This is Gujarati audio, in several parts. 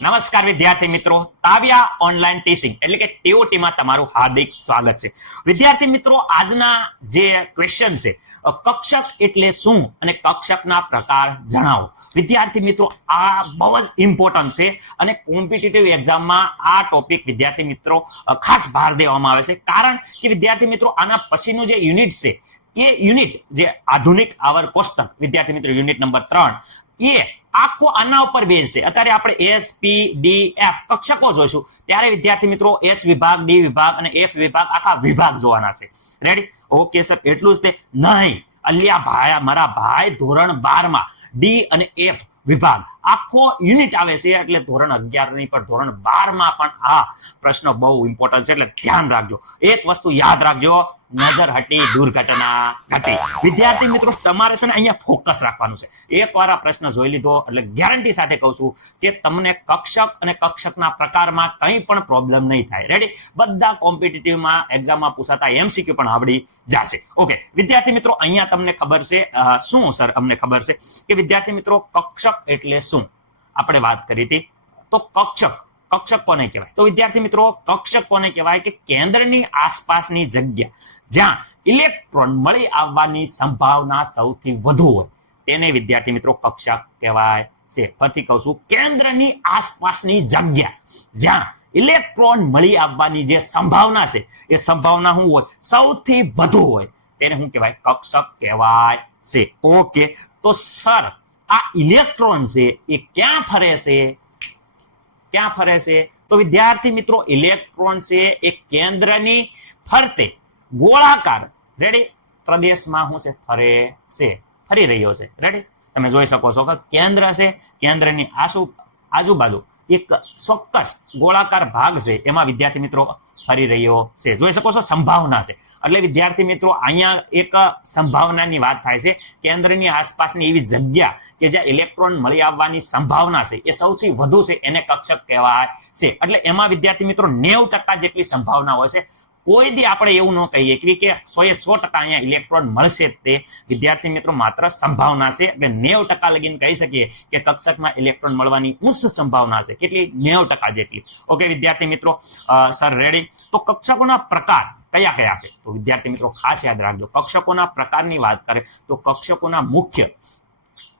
નમસ્કાર વિદ્યાર્થી મિત્રો, તાવ્યા ઓનલાઈન ટીચિંગ એટલે કે TOT માં તમારું હાર્દિક સ્વાગત છે. વિદ્યાર્થી મિત્રો, આજના જે ક્વેશ્ચન છે, કક્ષક એટલે શું અને કક્ષકના પ્રકાર જણાવો. વિદ્યાર્થી મિત્રો, આ બહુ જ ઇમ્પોર્ટન્ટ છે અને કોમ્પિટિટિવ એક્ઝામમાં આ ટોપિક વિદ્યાર્થી મિત્રો ખાસ ભાર દેવામાં આવે છે. કારણ કે વિદ્યાર્થી મિત્રો, આના પછીનું જે યુનિટ છે એ યુનિટ જે આધુનિક આવર કોષ્ટક, વિદ્યાર્થી મિત્રો યુનિટ નંબર 3, એ આખો આના ઉપર બેઝ છે. અત્યારે આપણે એસ, પી, ડી, એફ કક્ષકો જોઈશું, ત્યારે વિદ્યાર્થી મિત્રો એસ વિભાગ, ડી વિભાગ અને એફ વિભાગ, આખા વિભાગ જોવાના છે. રેડી? ઓકે સર, એટલું જ તે નહીં. અલ્યા ભાઈ, મારા ભાઈ, ધોરણ 12 માં ડી અને એફ વિભાગ આખો યુનિટ આવે છે. એટલે ધોરણ 11 નહીં પણ ધોરણ 12 માં પણ આ પ્રશ્ન બહુ ઇમ્પોર્ટન્ટ છે. એટલે ધ્યાન રાખજો. એક વસ્તુ યાદ રાખજો, નજર હટી દુર્ઘટના ઘટી. વિદ્યાર્થી મિત્રો, તમારે છે ને અહીંયા ફોકસ રાખવાનું છે. એકવાર આ પ્રશ્ન જોઈ લીધો એટલે ગેરંટી સાથે કહું છું કે તમને કક્ષક અને કક્ષકના પ્રકારમાં કંઈ પણ પ્રોબ્લેમ નહીં થાય. રેડી? બધા કોમ્પિટિટિવમાં એક્ઝામમાં પૂછાતા MCQ પણ આવડી જશે. ઓકે વિદ્યાર્થી મિત્રો, અહીંયા તમને ખબર છે શું સર? અમને ખબર છે કે વિદ્યાર્થી મિત્રો, કક્ષક એટલે શું આપણે વાત કરી હતી. તો કક્ષક કોને કહેવાય? તો વિદ્યાર્થી મિત્રો, કક્ષક કોને કહેવાય કે કેન્દ્રની આસપાસની જગ્યા જ્યાં ઇલેક્ટ્રોન મળી આવવાની સંભાવના સૌથી વધુ હોય તેને વિદ્યાર્થી મિત્રો કક્ષક કહેવાય છે. ફરીથી કહું છું, કેન્દ્રની આસપાસની જગ્યા જ્યાં ઇલેક્ટ્રોન મળી આવવાની જે સંભાવના છે એ સંભાવના શું હોય? સૌથી વધુ હોય તેને શું કહેવાય? કક્ષક કહેવાય છે. ઓકે, તો સર આ ઇલેક્ટ્રોન છે એ ક્યાં ફરે છે? ક્યાં ફરે છે? તો વિદ્યાર્થી મિત્રો, ઇલેક્ટ્રોન છે એ કેન્દ્રની ફરતે ગોળાકાર રેડી પ્રદેશમાં શું છે? ફરે છે, ફરી રહ્યો છે. રેડી? તમે જોઈ શકો છો કે કેન્દ્ર છે, કેન્દ્રની આજુબાજુ એક ચોક્કસ ગોળાકાર ભાગ છે, એમાં વિદ્યાર્થી મિત્રો ફરી રહ્યો છે. જોઈ શકો છો, સંભાવના છે. એટલે વિદ્યાર્થી મિત્રો, અહીંયા એક સંભાવનાની વાત થાય છે. કેન્દ્રની આસપાસની એવી જગ્યા કે જ્યાં ઇલેક્ટ્રોન મળી આવવાની સંભાવના છે એ સૌથી વધુ છે, એને કક્ષક કહેવાય છે. એટલે એમાં વિદ્યાર્થી મિત્રો 90% જેટલી સંભાવના હોય છે. કોઈ દી આપણે એવું ન કહીએ કે 100% અહીંયા ઇલેક્ટ્રોન મળશે. તે વિદ્યાર્થી મિત્રો માત્ર સંભાવના છે. એટલે 90% લગીને કહી શકીએ કે કક્ષકમાં ઇલેક્ટ્રોન મળવાની ઉચ્ચ સંભાવના છે. કેટલી? 90% જેટલી. ઓકે વિદ્યાર્થી મિત્રો, સર રેડી? તો કક્ષકોના પ્રકાર કયા કયા છે? તો વિદ્યાર્થી મિત્રો ખાસ યાદ રાખજો, કક્ષકોના પ્રકારની વાત કરે તો કક્ષકોના મુખ્ય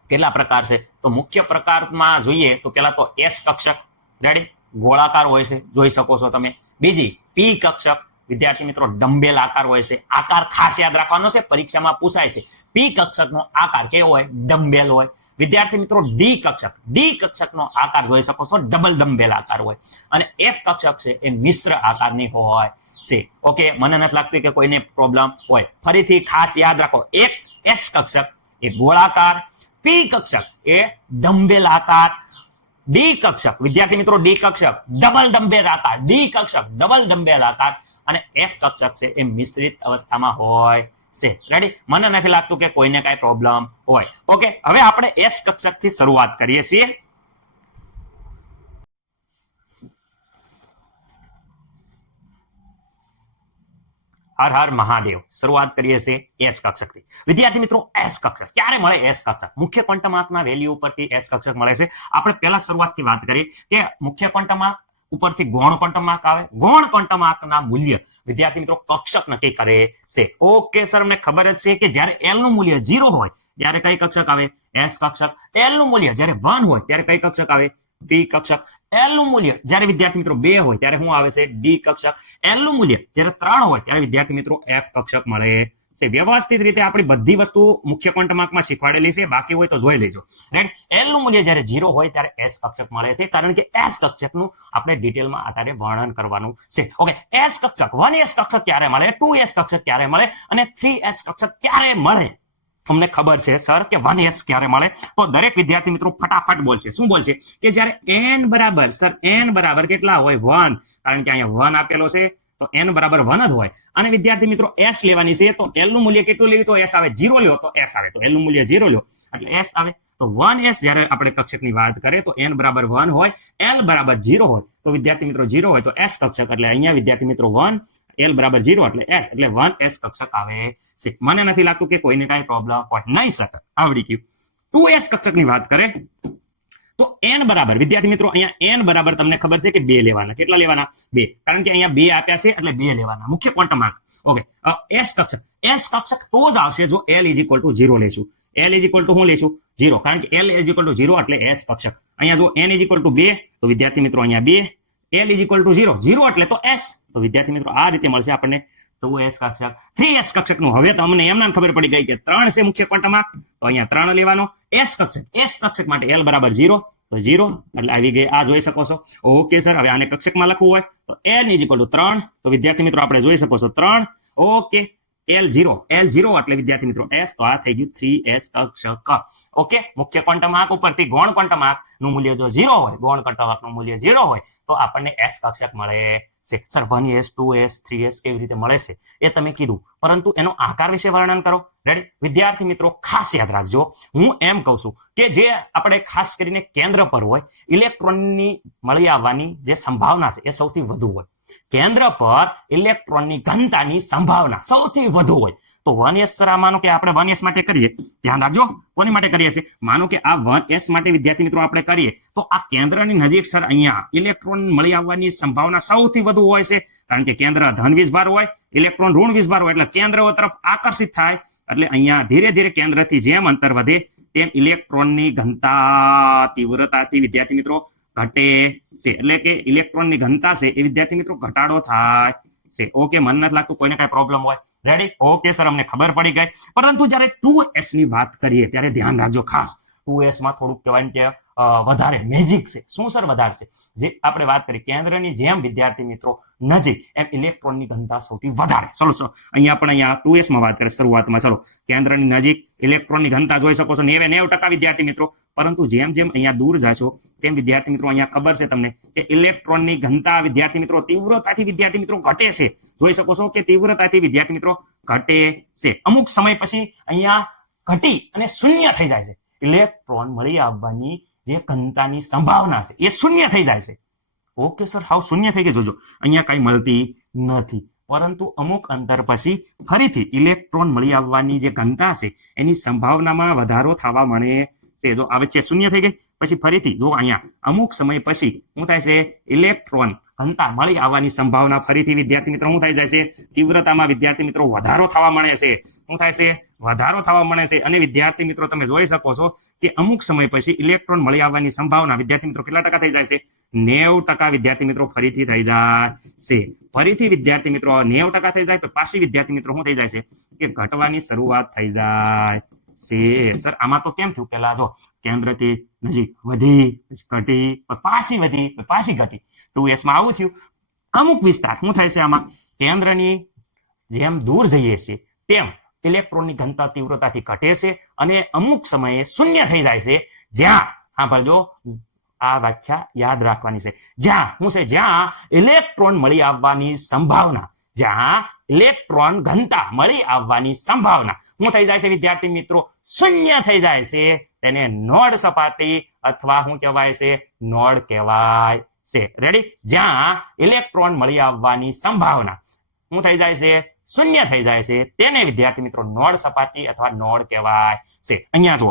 કેટલા પ્રકાર છે? તો મુખ્ય પ્રકારમાં જોઈએ તો પેલા તો એસ કક્ષક. રેડી? ગોળાકાર હોય છે, જોઈ શકો છો તમે. બીજી પી કક્ષક, વિદ્યાર્થી મિત્રો ડમ્બેલ આકાર હોય છે. આકાર ખાસ યાદ રાખવાનો છે, પરીક્ષામાં પૂછાય છે. પી કક્ષકનો આકાર કેવો હોય? ડમ્બેલ હોય. વિદ્યાર્થી મિત્રો ડી કક્ષકનો આકાર જોઈ શકો છો, ડબલ ડમ્બેલ આકાર હોય. અને એફ કક્ષક છે એ મિશ્ર આકારની હોય છે. ઓકે, મને નથી લાગતું કે કોઈને પ્રોબ્લેમ હોય. ફરીથી ખાસ યાદ રાખો, એક એસ કક્ષક એ ગોળાકાર, પી કક્ષક એ ડમ્બેલ આકાર, ડી કક્ષક વિદ્યાર્થી મિત્રો ડી કક્ષક ડબલ ડમ્બેલ આકાર, ડી કક્ષક ડબલ ડમ્બેલ આકાર અને એફ કક્ષક છે એ મિશ્રિત અવસ્થામાં હોય છે. રેડી? મને નથી લાગતું કે કોઈને કઈ પ્રોબ્લેમ હોય. ઓકે, હવે આપણે એસ કક્ષક થી શરૂઆત કરીએ છીએ. હર હર મહાદેવ. શરૂઆત કરીએ છીએ એસ કક્ષકથી. વિદ્યાર્થી મિત્રો, એસ કક્ષક ક્યારે મળે? એસ કક્ષક મુખ્ય ક્વોન્ટમ વેલ્યુ ઉપરથી એસ કક્ષક મળે છે. આપણે પહેલા શરૂઆતથી વાત કરીએ કે મુખ્ય ક્વોન્ટમ ઉપરથી ગૌણ ક્વોન્ટમ આવે. ગૌણ ક્વોન્ટમ ના મૂલ્ય વિદ્યાર્થી મિત્રો કક્ષક નક્કી કરે છે. ઓકે સર, અમને ખબર જ છે કે જ્યારે એલ નું મૂલ્ય 0 હોય ત્યારે કઈ કક્ષક આવે? એસ કક્ષક. એલ નું મૂલ્ય જ્યારે 1 હોય ત્યારે કઈ કક્ષક આવે? પી કક્ષક. એલ નું મૂલ્ય જ્યારે વિદ્યાર્થી મિત્રો 2 હોય ત્યારે શું આવે છે? ડી કક્ષક. એલ નું મૂલ્ય જ્યારે 3 હોય ત્યારે વિદ્યાર્થી મિત્રો એફ કક્ષક મળે છે. વ્યવસ્થિત રીતે આપણી બધી વસ્તુ મુખ્ય ક્વોન્ટમ શીખવાડેલી છે, બાકી હોય તો જોઈ લેજો. રાઈટ? એલ નું મૂલ્ય જ્યારે 0 હોય ત્યારે એસ કક્ષક મળે છે, કારણ કે એસ કક્ષકનું આપણે ડિટેલમાં આધારે વર્ણન કરવાનું છે. ઓકે, એસ કક્ષક 1s કક્ષક ક્યારે મળે, 2s કક્ષક ક્યારે મળે અને 3s કક્ષક ક્યારે મળે? અમને ખબર છે સર કે 1s ક્યારે મળે. તો દરેક વિદ્યાર્થી મિત્રો ફટાફટ બોલશે. શું બોલશે? કે જ્યારે n બરાબર, સર n બરાબર કેટલા હોય? 1. કારણ કે અહીંયા 1 આપેલો છે તો n બરાબર 1 જ હોય. અને વિદ્યાર્થી મિત્રો s લેવાની છે, તો l નું મૂલ્ય કેટલું લેવું? તો s આવે. 0 લ્યો તો s આવે. તો l નું મૂલ્ય 0 લ્યો એટલે s આવે. તો 1s જ્યારે આપણે કક્ષકની વાત કરીએ તો n બરાબર 1 હોય, l બરાબર 0 હોય. તો વિદ્યાર્થી મિત્રો 0 હોય તો s કક્ષક. એટલે અહીંયા વિદ્યાર્થી મિત્રો 1, l બરાબર 0 એટલે s, એટલે 1s કક્ષક આવે છે. મને નથી લાગતું કે કોઈને કઈ પ્રોબ્લેમ હોય. નહીં સર, આવડી ગયું. 2s કક્ષકની વાત કરે તો n બરાબર વિદ્યાર્થી મિત્રો અહીંયા n બરાબર તમને ખબર છે કે 2 લેવાના. કેટલા લેવાના? 2. કારણ કે અહીંયા 2 આપ્યા છે એટલે 2 લેવાના. મુખ્ય ક્વોન્ટમ આંક. ઓકે. s કક્ષક તો જ આવશે જો l = 0 લેશું. l = શું લેશું? 0. કારણ કે l = 0 એટલે s કક્ષક. અહીંયા જો n = 2 તો વિદ્યાર્થી મિત્રો અહીંયા 2, l = 0, 0 એટલે તો s. તો વિદ્યાર્થી મિત્રો આ રીતે મળશે આપણને 2s કક્ષક. 3s કક્ષકનું હવે તો અમને એમ ખબર પડી ગઈ કે 3 છે મુખ્ય ક્વોન્ટમ આંક, તો અહીંયા 3 લેવાનો. s કક્ષક માટે l બરાબર 0, તો 0 એટલે આવી ગઈ. આ જોઈ શકો છો. ઓકે સર, હવે આને કક્ષકમાં લખવું હોય તો l = 3, તો વિદ્યાર્થી મિત્રો આપણે જોઈ શકો છો 3. ઓકે, l0 એટલે વિદ્યાર્થી મિત્રો s, તો આ થઈ ગયું 3s કક્ષક. ઓકે, મુખ્ય ક્વોન્ટમ આંક ઉપરથી ગૌણ ક્વોન્ટમ આંક નું મૂલ્ય જો 0 હોય, ગૌણ ક્વોન્ટમ આંક નું મૂલ્ય 0 હોય તો આપણને s કક્ષક મળે છે. સર 1s 2s 3s કેવી રીતે મળે છે એ તમે કીધું, પરંતુ એનો આકાર વિશે વર્ણન કરો. રેડી વિદ્યાર્થી મિત્રો, ખાસ યાદ રાખજો, હું એમ કહું છું કે જે આપણે ખાસ કરીને કેન્દ્ર પર હોય ઇલેક્ટ્રોનની મળી આવવાની જે સંભાવના છે એ સૌથી વધુ હોય. કેન્દ્ર પર ઇલેક્ટ્રોનની ઘનતાની સંભાવના સૌથી વધુ હોય. તો 1s સર, માનો કે આપણે 1s માટે કરીએ, ધ્યાન રાખજો કોની માટે કરીએ છીએ, માનો કે આ 1s માટે વિદ્યાર્થી મિત્રો આપણે કરીએ તો આ કેન્દ્રની નજીક સર અહીંયા ઇલેક્ટ્રોન મળી આવવાની સંભાવના સૌથી વધુ હોય છે. કારણ કે કેન્દ્ર ધન વીજભાર હોય, ઇલેક્ટ્રોન ઋણ વીજભાર હોય, એટલે કેન્દ્ર તરફ આકર્ષિત થાય. એટલે અહીંયા ધીરે ધીરે કેન્દ્રથી જેમ અંતર વધે તેમ ઇલેક્ટ્રોનની ઘનતા તીવ્રતાથી વિદ્યાર્થી મિત્રો ઘટે છે. એટલે કે ઇલેક્ટ્રોનની ઘનતા છે એ વિદ્યાર્થી મિત્રો ઘટાડો થાય છે. ઓકે, મને નથી લાગતું કોઈને કઈ પ્રોબ્લેમ હોય. રેડી? ઓકે સર, અમને ખબર પડી ગઈ. પરંતુ જ્યારે 2s ની વાત કરીએ ત્યારે ધ્યાન રાખજો ખાસ, 2s માં થોડુંક કહેવાય કે વધારે મેજિક છે. શું સર વધારે છે? જે આપણે વાત કરી કેન્દ્રની જેમ વિદ્યાર્થી મિત્રો નજીક એમ ઇલેક્ટ્રોનની ઘનતા સૌથી વધારે. ચલો અહીંયા 2s માં વાત કરીએ શરૂઆતમાં. ચલો, કેન્દ્રની નજીક ઇલેક્ટ્રોનની ઘનતા જોઈ શકો છો 90% વિદ્યાર્થી મિત્રો. પરંતુ જેમ જેમ અહીંયા દૂર જશો તેમ વિદ્યાર્થી મિત્રો અહીંયા ખબર છે તમને કે ઇલેક્ટ્રોનની ઘનતા વિદ્યાર્થી મિત્રો તીવ્રતાથી વિદ્યાર્થી મિત્રો ઘટે છે. જોઈ શકો છો કે તીવ્રતાથી વિદ્યાર્થી મિત્રો ઘટે છે. અમુક સમય પછી અહીંયા ઘટી અને શૂન્ય થઈ જાય છે. ઇલેક્ટ્રોન મળી આવવાની જે ઘનતાની સંભાવના છે એ શૂન્ય થઈ જાય છે. ઓકે સર, હાવ શૂન્ય થઈ ગઈ. જોજો અહીંયા કઈ મળતી નથી, પરંતુ અમુક અંતર પછી ફરીથી ઇલેક્ટ્રોન મળી આવવાની જે ઘનતા છે એની સંભાવનામાં વધારો થવા મળે છે. જો આવે છે શૂન્ય થઈ ગઈ, પછી ફરીથી જો અહીંયા અમુક સમય પછી શું થાય છે, ઇલેક્ટ્રોન ઘનતા મળી આવવાની સંભાવના ફરીથી વિદ્યાર્થી મિત્રો શું થઈ જાય છે, તીવ્રતામાં વિદ્યાર્થી મિત્રો વધારો થવા મળે છે. શું થાય છે? વધારો થવા મળે છે. અને વિદ્યાર્થી મિત્રો તમે જોઈ શકો છો કે અમુક સમય પછી ઇલેક્ટ્રોન મળી આવવાની સંભાવના વિદ્યાર્થી મિત્રો કેટલા ટકા થઈ જાય છે? 90% વિદ્યાર્થી મિત્રો ફરીથી થઈ જાય છે. ફરીથી વિદ્યાર્થી મિત્રો 90% થઈ જાય તો પાછી વિદ્યાર્થી મિત્રો શું થઈ જાય છે કે ઘટવાની શરૂઆત થઈ જાય છે. સર આમાં તો કેમ થયું? પેલા જો કેન્દ્રથી નજીક વધી, ઘટી, પાછી વધી, પાછી ઘટી. 2s માં આવું થયું. અમુક વિસ્તાર શું થાય છે આમાં, કેન્દ્રની જેમ દૂર જઈએ છીએ તેમ ઇલેક્ટ્રોનની ઘનતા તીવ્રતાથી ઘટે છે અને અમુક સમયે શૂન્ય થઈ જાય છે. જ્યાં સાંભળજો, આ વ્યાખ્યા યાદ રાખવાની છે. જ્યાં ઇલેક્ટ્રોન મળી આવવાની સંભાવના, જ્યાં ઇલેક્ટ્રોન ઘનતા મળી આવવાની સંભાવના શું થઈ જાય છે વિદ્યાર્થી મિત્રો? શૂન્ય થઈ જાય છે. તેને નોડ સપાટી અથવા શું કહેવાય છે? નોડ કહેવાય છે. રેડી? જ્યાં ઇલેક્ટ્રોન મળી આવવાની સંભાવના શું થઈ જાય છે? શૂન્ય થઈ જાય છે. તેને વિદ્યાર્થી મિત્રો નોડ સપાટી અથવા નોડ કહેવાય છે. અહીંયા જો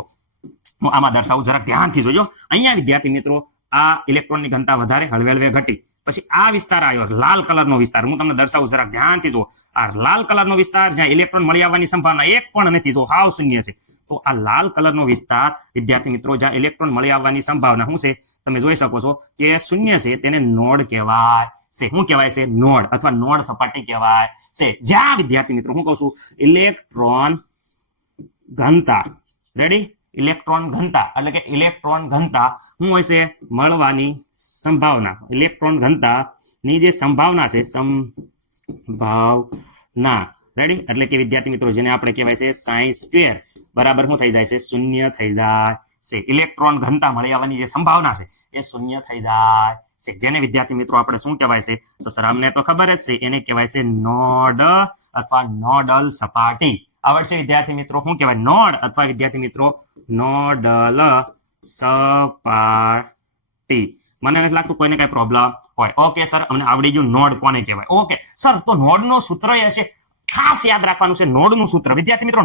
હું આમાં દર્શાવું, જરાક ધ્યાનથી જોજો. અહીંયા વિદ્યાર્થી મિત્રો આ ઇલેક્ટ્રોનની ઘનતા વધારે, હળવે હળવે ઘટી. પછી આ વિસ્તાર આવ્યો લાલ કલરનો વિસ્તાર. હું તમને દર્શાવું, જરાક ધ્યાનથી જો. આ લાલ કલરનો વિસ્તાર જ્યાં ઇલેક્ટ્રોન મળી આવવાની સંભાવના એક પણ નથી, જો હાવ શૂન્ય છે. તો આ લાલ કલરનો વિસ્તાર વિદ્યાર્થી મિત્રો જ્યાં ઇલેક્ટ્રોન મળી આવવાની સંભાવના શું છે તમે જોઈ શકો છો કે શૂન્ય છે. તેને નોડ કહેવાય છે. શું કહેવાય છે? નોડ અથવા નોડ સપાટી કહેવાય છે. જ્યાં વિદ્યાર્થી મિત્રો હું કહું છું ઇલેક્ટ્રોન ઘનતા, રેડી, ઇલેક્ટ્રોન ઘનતા એટલે કે ઇલેક્ટ્રોન ઘનતા શું હોય છે? મળવાની સંભાવના. ઇલેક્ટ્રોન ઘનતા ની જે સંભાવના છે, સંભાવના, રેડી, એટલે કે વિદ્યાર્થી મિત્રો જેને આપણે કહેવાય છે sin² બરાબર શું થઈ જાય છે? શૂન્ય થઈ જાય છે. ઇલેક્ટ્રોન ઘનતા મળી આવવાની જે સંભાવના છે એ શૂન્ય થઈ જાય છે. જેને વિદ્યાર્થી મિત્રો આપણે શું કહેવાય છે? તો સર અમને તો ખબર જ છે, એને કહેવાય છે નોડ અથવા નોડલ સપાટી. આવડશે વિદ્યાર્થી મિત્રો? શું કહેવાય? નોડ અથવા વિદ્યાર્થી મિત્રો નોડલ સપાટી. મને નથી લાગતું કોઈને કઈ પ્રોબ્લેમ હોય. ઓકે સર, અમને આવડી ગયું નોડ કોને કહેવાય. ઓકે સર, તો નોડનું સૂત્ર એ છે, ખાસ યાદ રાખવાનું છે નોડનું સૂત્ર. વિદ્યાર્થી મિત્રો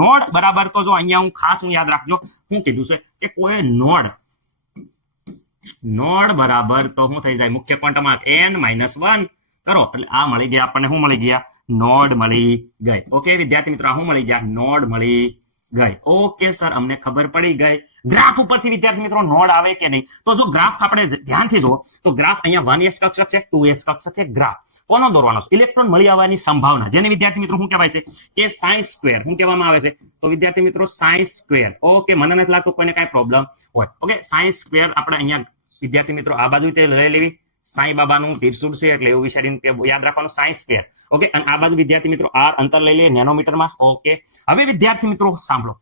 નોડ બરાબર, તો જો અહીંયા હું યાદ રાખજો, શું કીધું છે કે કોઈ નોડ નોડ બરાબર તો શું થઈ જાય મુખ્ય ક્વોન્ટમમાં n-1 કરો એટલે આ મળી ગયા આપણને શું મળી ગયા નોડ મળી ગઈ ઓકે વિદ્યાર્થી મિત્રો શું મળી ગયા નોડ મળી ગઈ ઓકે સર અમને ખબર પડી ગઈ ગ્રાફ ઉપરથી વિદ્યાર્થી મિત્રો નોડ આવે કે નહીં તો જો ગ્રાફ આપણે ધ્યાનથી જુઓ તો ગ્રાફ અહીંયા 1s કક્ષક છે 2s કક્ષક છે ગ્રાફ કોનો દોરવાનો છે ઇલેક્ટ્રોન મળી આવવાની સંભાવના જેને વિદ્યાર્થી મિત્રો શું કહેવાય છે કે સાઈ સ્ક્વેર શું કહેવામાં આવે છે તો વિદ્યાર્થી મિત્રો સાઈ સ્ક્વેર ઓકે મને નથી લાગતું કોઈને કાંઈ પ્રોબ્લેમ હોય ઓકે સાઈ સ્ક્વેર આપણે અહીંયા વિદ્યાર્થી મિત્રો આ બાજુ તે લઈ લેવી સાઈ બાબાનું ત્રિશુળ છે એટલે એવું વિચારીને યાદ રાખવાનું સાઈ સ્ક્વેર ઓકે અને આ બાજુ વિદ્યાર્થી મિત્રો આર અંતર લઈ લઈએ નેનોમીટરમાં ઓકે હવે વિદ્યાર્થી મિત્રો સાંભળો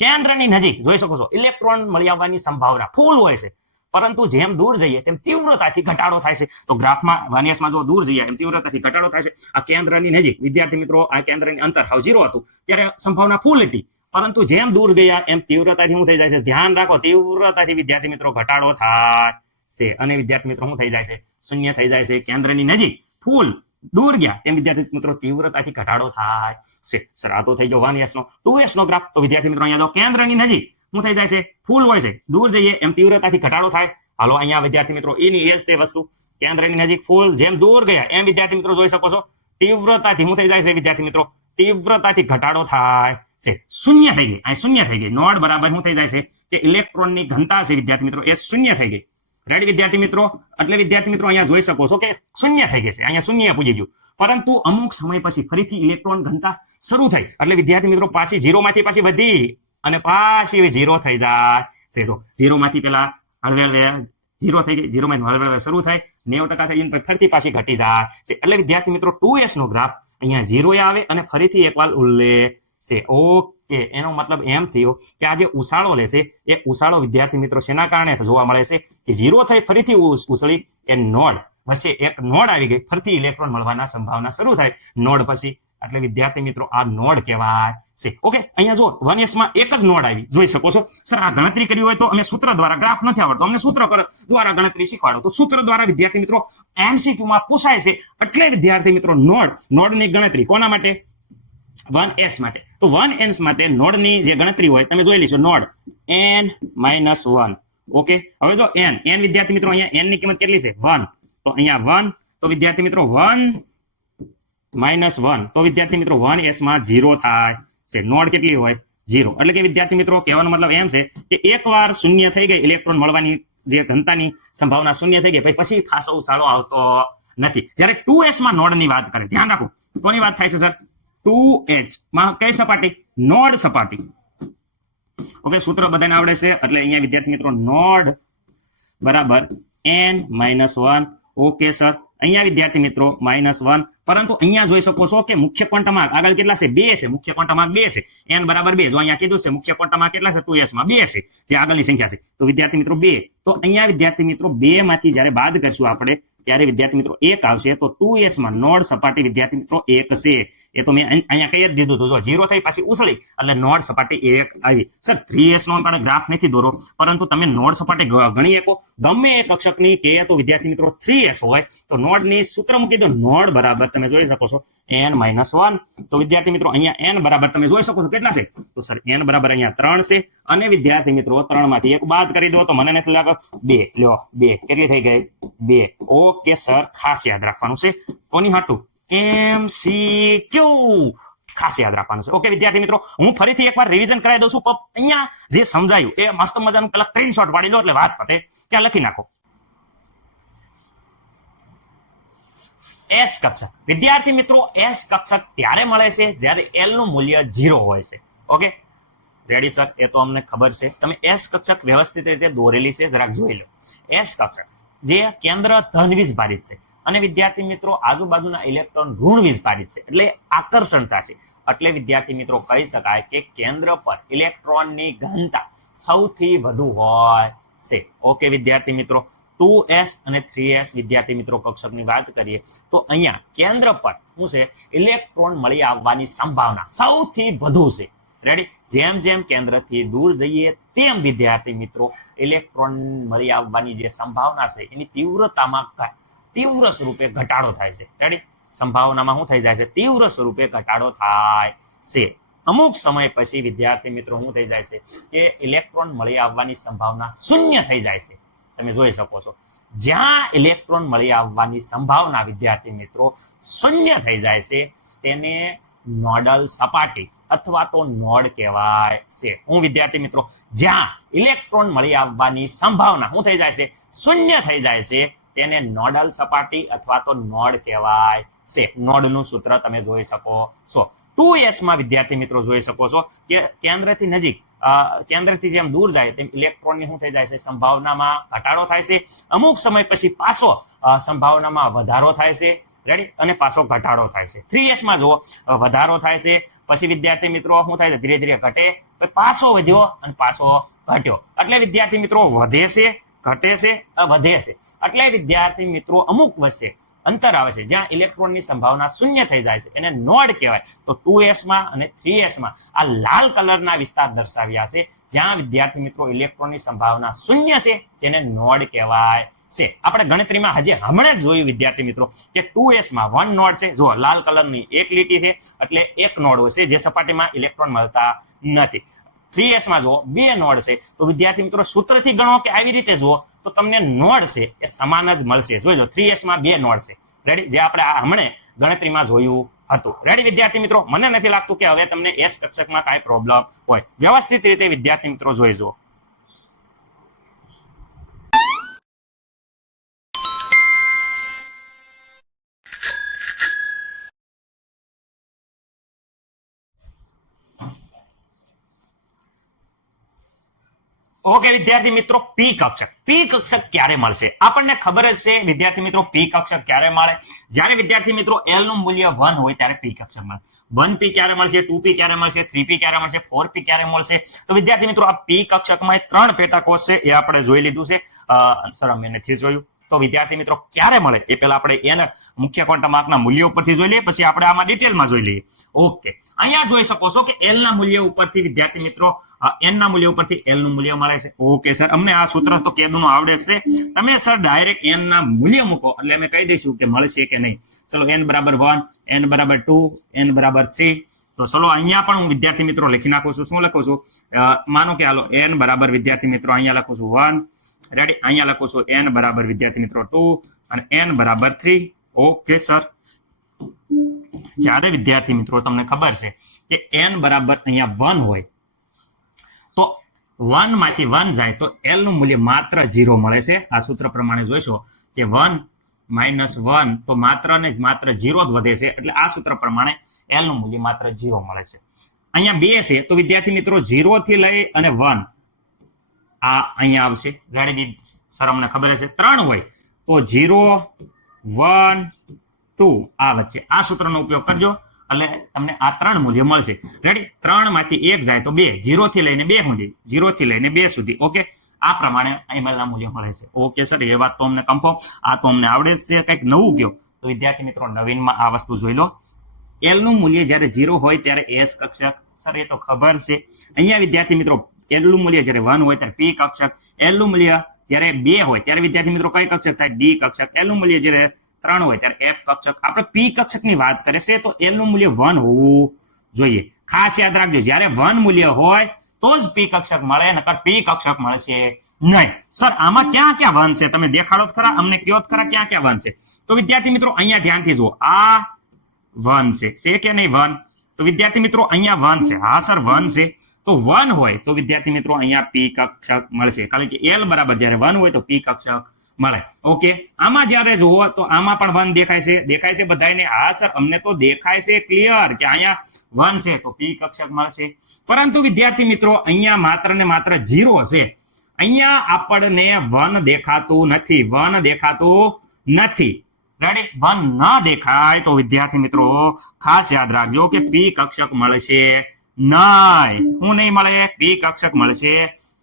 કેન્દ્રની નજીક જોઈ શકો છો ઇલેક્ટ્રોન મળી આવવાની સંભાવના ફૂલ હોય છે પરંતુ જેમ દૂર જઈએ તેમ તીવ્રતાથી ઘટાડો થાય છે તો ગ્રાફમાં 1s માં જો દૂર જઈએ એમ તીવ્રતાથી ઘટાડો થાય છે આ કેન્દ્રની નજીક વિદ્યાર્થી મિત્રો આ કેન્દ્રની અંતર હાવ 0 હતું ત્યારે સંભાવના ફૂલ હતી પરંતુ જેમ દૂર ગયા એમ તીવ્રતાથી શું થઈ જાય છે ધ્યાન રાખો તીવ્રતાથી વિદ્યાર્થી મિત્રો ઘટાડો થાય છે અને વિદ્યાર્થી મિત્રો શું થઈ જાય છે શૂન્ય થઈ જાય છે કેન્દ્રની નજીક ફૂલ દૂર ગયા તેમ વિદ્યાર્થી મિત્રો તીવ્રતાથી ઘટાડો થાય છે સર આ તો થઈ ગયો 1s નો 2s નો ગ્રાફ તો વિદ્યાર્થી મિત્રો અહીંયા જો કેન્દ્રની નજીક શું થઈ જાય છે ફૂલ હોય છે દૂર જઈએ એમ તીવ્રતાથી ઘટાડો થાય હાલો અહીંયા વિદ્યાર્થી મિત્રો એની એ જ તે વસ્તુ કેન્દ્રની નજીક ફૂલ જેમ દૂર ગયા એમ વિદ્યાર્થી મિત્રો જોઈ શકો છો તીવ્રતાથી શું થઈ જાય છે વિદ્યાર્થી મિત્રો તીવ્રતાથી ઘટાડો થાય છે શૂન્ય થઈ ગઈ અહીં શૂન્ય થઈ ગઈ નોડ બરાબર શું થઈ જાય છે કે ઇલેક્ટ્રોનની ઘનતા છે વિદ્યાર્થી મિત્રો એ શૂન્ય થઈ ગઈ રેડી વિદ્યાર્થી મિત્રો એટલે વિદ્યાર્થી મિત્રો અહીંયા જોઈ શકો છો કે શૂન્ય થઈ ગઈ છે અહીંયા શૂન્ય પૂજી ગયું પરંતુ અમુક સમય પછી ફરીથી ઇલેક્ટ્રોન ઘનતા શરૂ થઈ એટલે વિદ્યાર્થી મિત્રો પાછી 0 માંથી પાછી વધી અને પાછી 0 થઈ જાય છે જો 0 માંથી પેલા હળવે હળવે 0 થઈ ગઈ 0 માંથી હળવે હળવે શરૂ થાય 90% થઈ જઈને ફરીથી પાછી ઘટી જાય છે એટલે વિદ્યાર્થી મિત્રો 2s નો ગ્રાફ અહીંયા 0 આવે અને ફરીથી એકવાર ઉલ્લેખ છે ઓકે એનો મતલબ એમ થયો કે આ જે ઉછાળો લેશે એ ઉછાળો વિદ્યાર્થી મિત્રો શેના કારણે જોવા મળે છે કે 0 થઈ ફરીથી ઉછળી એ નોડ વચ્ચે એક નોડ આવી ગઈ ફરીથી ઇલેક્ટ્રોન મળવાના સંભાવના શરૂ થાય નોડ પછી એટલે વિદ્યાર્થી મિત્રો આ નોડ કહેવાય છે ઓકે અહીંયા જો 1s માં એક જ નોડ આવી જોઈ શકો છો સર આ ગણતરી કરી હોય તો અમે સૂત્ર દ્વારા ગ્રાફ નથી આવડતો અમને સૂત્ર દ્વારા ગણતરી શીખવાડો તો સૂત્ર દ્વારા વિદ્યાર્થી મિત્રો MCQ માં પૂછાય છે એટલે વિદ્યાર્થી મિત્રો નોડની ગણતરી કોના માટે 1s માટે તો 1s માટે નોડની જે ગણતરી હોય તમે જોઈ લેશો નોડ n-1 ઓકે હવે જો n વિદ્યાર્થી મિત્રો અહીંયા n ની કિંમત કેટલી છે 1 તો અહીંયા 1 તો વિદ્યાર્થી મિત્રો 1 -1 તો વિદ્યાર્થી મિત્રો 1s માં 0 થાય છે નોડ કેટલી હોય 0 એટલે કે વિદ્યાર્થી મિત્રો કહેવાનો મતલબ એમ છે કે એકવાર શૂન્ય થઈ ગઈ ઇલેક્ટ્રોન મળવાની જે ઘનતાની સંભાવના શૂન્ય થઈ ગઈ પછી ખાસો ઉછાળો આવતો નથી જ્યારે 2s માં નોડની વાત કરે ધ્યાન રાખો કોની વાત થાય છે સર 2h માં કઈ સપાટી નોડ સપાટી ઓકે સૂત્ર બધાને આવડે છે એટલે અહીંયા વિદ્યાર્થી મિત્રો નોડ બરાબર n-1 ઓકે સર અહીંયા વિદ્યાર્થી મિત્રો -1 પરંતુ અહીંયા જોઈ શકો છો કે મુખ્ય ક્વોન્ટમાર્ક આગળ કેટલા છે 2 છે મુખ્ય ક્વોન્ટમાર્ક 2 છે n બરાબર 2 જો અહીંયા કીધું છે મુખ્ય ક્વોન્ટમાર્ક કેટલા છે 2s માં 2 છે જે આગળની સંખ્યા છે તો વિદ્યાર્થી મિત્રો 2 તો અહીંયા વિદ્યાર્થી મિત્રો 2 માંથી જ્યારે બાદ કરશું આપણે ત્યારે વિદ્યાર્થી મિત્રો 1 આવશે તો 2s માં નોડ સપાટી વિદ્યાર્થી મિત્રો 1 છે એ તો મેં અહીંયા કહી જ દીધું હતું જો 0 થઈ પાછી ઉછળી એટલે નોડ સપાટી 1 આવી સર 3s નો પણ ગ્રાફ નથી દોરો પરંતુ તમે નોડ સપાટી ગણી શકો ગમે એક કક્ષકની કે તો વિદ્યાર્થી મિત્રો 3s હોય તો નોડની સૂત્ર મૂકી દો નોડ બરાબર તમે જોઈ શકો છો n-1 તો વિદ્યાર્થી મિત્રો અહીંયા n બરાબર તમે જોઈ શકો છો કેટલા છે તો સર n બરાબર અહીંયા 3 છે અને વિદ્યાર્થી મિત્રો 3 માંથી 1 બાદ કરી દો તો મને નથી લાગે 2 લ્યો 2 કેટલી થઈ ગઈ 2 ઓકે સર ખાસ યાદ રાખવાનું છે કોની હાટું MCQ ખાસ યાદ રાખવાનું છે ઓકે વિદ્યાર્થી મિત્રો હું ફરીથી એકવાર રિવિઝન કરાવી દઉં છું અહીંયા જે સમજાયું એ મસ્ત મજાનું પેલા સ્ક્રીનશોટ પાડી લો એટલે વાત પતે ત્યાં લખી નાખો S કક્ષક વિદ્યાર્થી મિત્રો S કક્ષક ત્યારે મળે છે જ્યારે L નું મૂલ્ય 0 હોય છે ઓકે રેડી સર એ તો અમને ખબર છે તમે S કક્ષક વ્યવસ્થિત રીતે દોરેલી છે જરાક જોઈ લો S કક્ષક જે કેન્દ્ર ધન વીજભારિત છે અને વિદ્યાર્થી મિત્રો આજુબાજુના ઇલેક્ટ્રોન ઋણ વીજભારિત છે એટલે આકર્ષણતા છે એટલે વિદ્યાર્થી મિત્રો કહી શકાય કે કેન્દ્ર પર ઇલેક્ટ્રોનની ઘનતા સૌથી વધુ હોય છે ઓકે વિદ્યાર્થી મિત્રો 2s અને 3s વિદ્યાર્થી મિત્રો કક્ષકની વાત કરીએ તો અહીંયા કેન્દ્ર પર શું છે ઇલેક્ટ્રોન મળી આવવાની સંભાવના સૌથી વધુ છે રેડી જેમ જેમ કેન્દ્રથી દૂર જઈએ તેમ વિદ્યાર્થી મિત્રો ઇલેક્ટ્રોન મળી આવવાની જે સંભાવના છે એની તીવ્રતામાં તીવ્ર સ્વરૂપે ઘટાડો થાય છે રેડી સંભાવનામાં શું થઈ જાય છે તીવ્ર સ્વરૂપે ઘટાડો થાય છે અમુક સમય પછી વિદ્યાર્થી મિત્રો શું થઈ જાય છે કે ઇલેક્ટ્રોન મળી આવવાની સંભાવના શૂન્ય થઈ જાય છે તમે જોઈ શકો છો. જ્યાં ઇલેક્ટ્રોન મળી આવવાની સંભાવના વિદ્યાર્થી મિત્રો શૂન્ય થઈ જાય છે તેને નોડલ સપાટી અથવા તો નોડ કહેવાય છે. હું વિદ્યાર્થી મિત્રો જ્યાં ઇલેક્ટ્રોન મળી આવવાની સંભાવના શું થઈ જાય છે? શૂન્ય થઈ જાય છે તેને નોડલ સપાટી અથવા તો નોડ કહેવાય છે. નોડનું સૂત્ર તમે જોઈ શકો છો. 2s માં વિદ્યાર્થી મિત્રો જોઈ શકો છો કે કેન્દ્રથી નજીક કેન્દ્રથી જેમ દૂર જાય તેમ ઇલેક્ટ્રોનની શું થઈ જાય છે? સંભાવનામાં ઘટાડો થાય છે. અમુક સમય પછી પાછો સંભાવનામાં વધારો થાય છે. રેડી? અને પાછો ઘટાડો થાય છે. 3s માં જુઓ વધારો થાય છે, પછી વિદ્યાર્થી મિત્રો શું થાય છે? ધીરે ધીરે ઘટે, પાછો વધ્યો અને પાછો ઘટ્યો. એટલે વિદ્યાર્થી મિત્રો વધે છે, ઘટે છે, વધે છે. એટલે વિદ્યાર્થી મિત્રો અમુક વચ્ચે અંતર આવે છે જ્યાં ઇલેક્ટ્રોનની સંભાવના શૂન્ય થઈ જાય છે એને નોડ કહેવાય. તો 2s માં અને 3s માં આ લાલ કલરના વિસ્તાર દર્શાવ્યા છે જ્યાં વિદ્યાર્થી મિત્રો ઇલેક્ટ્રોનની સંભાવના શૂન્ય છે જેને નોડ કહેવાય છે. આપણે ગણતરીમાં હજી હમણાં જ જોયું વિદ્યાર્થી મિત્રો કે 2s માં 1 નોડ છે. જો લાલ કલરની એક લીટી છે એટલે એક નોડ હોય છે જે સપાટીમાં ઇલેક્ટ્રોન મળતા નથી. 3s માં જો 2 નોડ છે તો વિદ્યાર્થી મિત્રો સૂત્રથી ગણો કે આવી રીતે જુઓ તો તમને નોડ છે એ સમાન જ મળશે. જોઈજો 3s માં 2 નોડ છે. રેડી? જે આપણે હમણે ગણતરીમાં જોયું હતું. રેડી વિદ્યાર્થી મિત્રો? મને નથી લાગતું કે હવે તમને એસ કક્ષકમાં કાંઈ પ્રોબ્લેમ હોય. વ્યવસ્થિત રીતે વિદ્યાર્થી મિત્રો જોઈજો. ઓકે વિદ્યાર્થી મિત્રો, પી કક્ષક ક્યારે મળશે? આપણને ખબર જ છે વિદ્યાર્થી મિત્રો પી કક્ષક ક્યારે મળે? જ્યારે વિદ્યાર્થી મિત્રો એલ નું મૂલ્ય 1 હોય ત્યારે પી કક્ષક મળે. 1p ક્યારે મળશે? 2p ક્યારે મળશે? 3p ક્યારે મળશે? 4p ક્યારે મળશે? તો વિદ્યાર્થી મિત્રો આ પી કક્ષકમાં 3 પેટાકોષ છે એ આપણે જોઈ લીધું છે. સર અમે નથી જોયું. તો વિદ્યાર્થી મિત્રો ક્યારે મળે એ પહેલા આપણે એના મુખ્ય ક્વોન્ટમ આંકના મૂલ્ય ઉપરથી જોઈ લઈએ, પછી આપણે આમાં ડિટેલમાં જોઈ લઈએ. ઓકે, અહીંયા જોઈ શકો છો કે એલ ના મૂલ્ય ઉપરથી વિદ્યાર્થી મિત્રો એન ના મૂલ્ય ઉપરથી એલ નું મૂલ્ય મળે છે. ઓકે સર, અમને આ સૂત્ર તો કેદું આવડે છે. તમે સર ડાયરેક્ટ એન ના મૂલ્ય મૂકો એટલે અમે કહી દઈશું કે મળશે કે નહીં. ચલો n બરાબર 1, n બરાબર 2, n બરાબર 3. તો ચલો અહીંયા પણ હું વિદ્યાર્થી મિત્રો લખી નાખું છું. શું લખું છું? માનો કે હાલો n બરાબર વિદ્યાર્થી મિત્રો અહીંયા લખું છું 1. રેડી? અહીંયા લખું છું n બરાબર વિદ્યાર્થી મિત્રો 2 અને n બરાબર 3. ઓકે સર, જ્યારે વિદ્યાર્થી મિત્રો તમને ખબર છે કે n બરાબર અહીંયા 1 હોય તો 1 માંથી 1 જાય તો l નું મૂલ્ય માત્ર 0 મળે છે. આ સૂત્ર પ્રમાણે જોઈશો કે 1 - 1 તો માત્ર ને માત્ર 0 જ વધે છે. એટલે આ સૂત્ર પ્રમાણે l નું મૂલ્ય માત્ર 0 મળે છે. અહીંયા 2 છે તો વિદ્યાર્થી મિત્રો 0 થી લઈ અને 1 આ અહીંયા આવશે. Ready sir? અમને ખબર છે 3 હોય તો 0, 1, 2 આ વચ્ચે આ સૂત્રનો ઉપયોગ કરજો એટલે તમને આ 3 મૂલ્ય મળશે. રેડી? 3 માંથી 1 જાય તો 2, 0 થી લઈને 2 સુધી, 0 થી લઈને 2 સુધી. ઓકે, આ પ્રમાણે ml ના મૂલ્ય મળે છે. ઓકે સર, એ વાત તો અમને કન્ફર્મ. આ તો અમને આવડે છે. કંઈક નવું કયો તો વિદ્યાર્થી મિત્રો નવીનમાં આ વસ્તુ જોઈ લો. એલ નું મૂલ્ય જ્યારે 0 હોય ત્યારે એસ કક્ષક. સર એ તો ખબર છે. અહીંયા વિદ્યાર્થી મિત્રો એલ નું મૂલ્ય જ્યારે 1 હોય ત્યારે પી કક્ષક. એલ નું મૂલ્ય જ્યારે 2 હોય ત્યારે વિદ્યાર્થી મિત્રો કઈ કક્ષક થાય? ડી કક્ષક. એલ નું મૂલ્ય જ્યારે 3 હોય ત્યારે એફ કક્ષક. આપણે પી કક્ષકની વાત કરીએ છીએ તો એલ નું મૂલ્ય 1 હોવું જોઈએ. ખાસ યાદ રાખજો, જ્યારે 1 મૂલ્ય હોય તો જ પી કક્ષક મળે, નકર પી કક્ષક મળશે નહીં. સર આમાં ક્યાં ક્યાં 1 છે? તમે દેખાડો જ ખરા, અમને કયો જ ખરા ક્યાં ક્યાં 1 છે? તો વિદ્યાર્થી મિત્રો અહીંયા ધ્યાનથી જુઓ, આ 1 છે કે નહીં 1? તો વિદ્યાર્થી મિત્રો અહીંયા 1 છે. હા સર 1 છે. તો 1 હોય તો વિદ્યાર્થી મિત્રો અહીંયા પી કક્ષક મળશે, કારણ કે એલ બરાબર જ્યારે 1 હોય તો પી કક્ષક મળે. ઓકે, આમાં જ્યારે જુઓ તો આમાં પણ 1 દેખાય છે બધાને? હા સર, અમને તો દેખાય છે ક્લિયર કે અહીંયા 1 છે તો પી કક્ષક મળશે. પરંતુ વિદ્યાર્થી મિત્રો અહીંયા માત્ર ને માત્ર 0 છે. અહીંયા આપણને 1 દેખાતું નથી. 1 દેખાતું નથી. રેડી? 1 ન દેખાય તો વિદ્યાર્થી મિત્રો ખાસ યાદ રાખજો કે પી કક્ષક મળશે નહીં. શું નહીં મળે? પી કક્ષક મળશે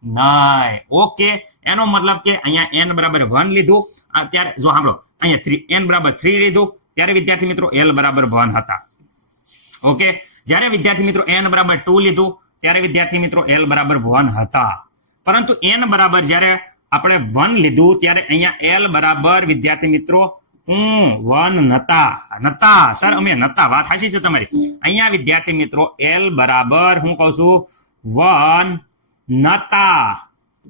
નહીં. ઓકે, એનો મતલબ કે અહીંયા n બરાબર 1 લીધું ત્યારે જો સાંભળો અહીંયા n બરાબર 3 લીધું ત્યારે વિદ્યાર્થી મિત્રો l બરાબર 1 હતા. ઓકે, જ્યારે વિદ્યાર્થી મિત્રો n બરાબર 2 લીધું ત્યારે વિદ્યાર્થી મિત્રો l બરાબર 1 હતા. પરંતુ n બરાબર જ્યારે આપણે 1 લીધું ત્યારે અહીંયા l બરાબર વિદ્યાર્થી મિત્રો 1 નતા. સર અમે નતા, વાત સાચી છે તમારી. અહીંયા વિદ્યાર્થી મિત્રો l બરાબર હું કહું છું 1 નતા.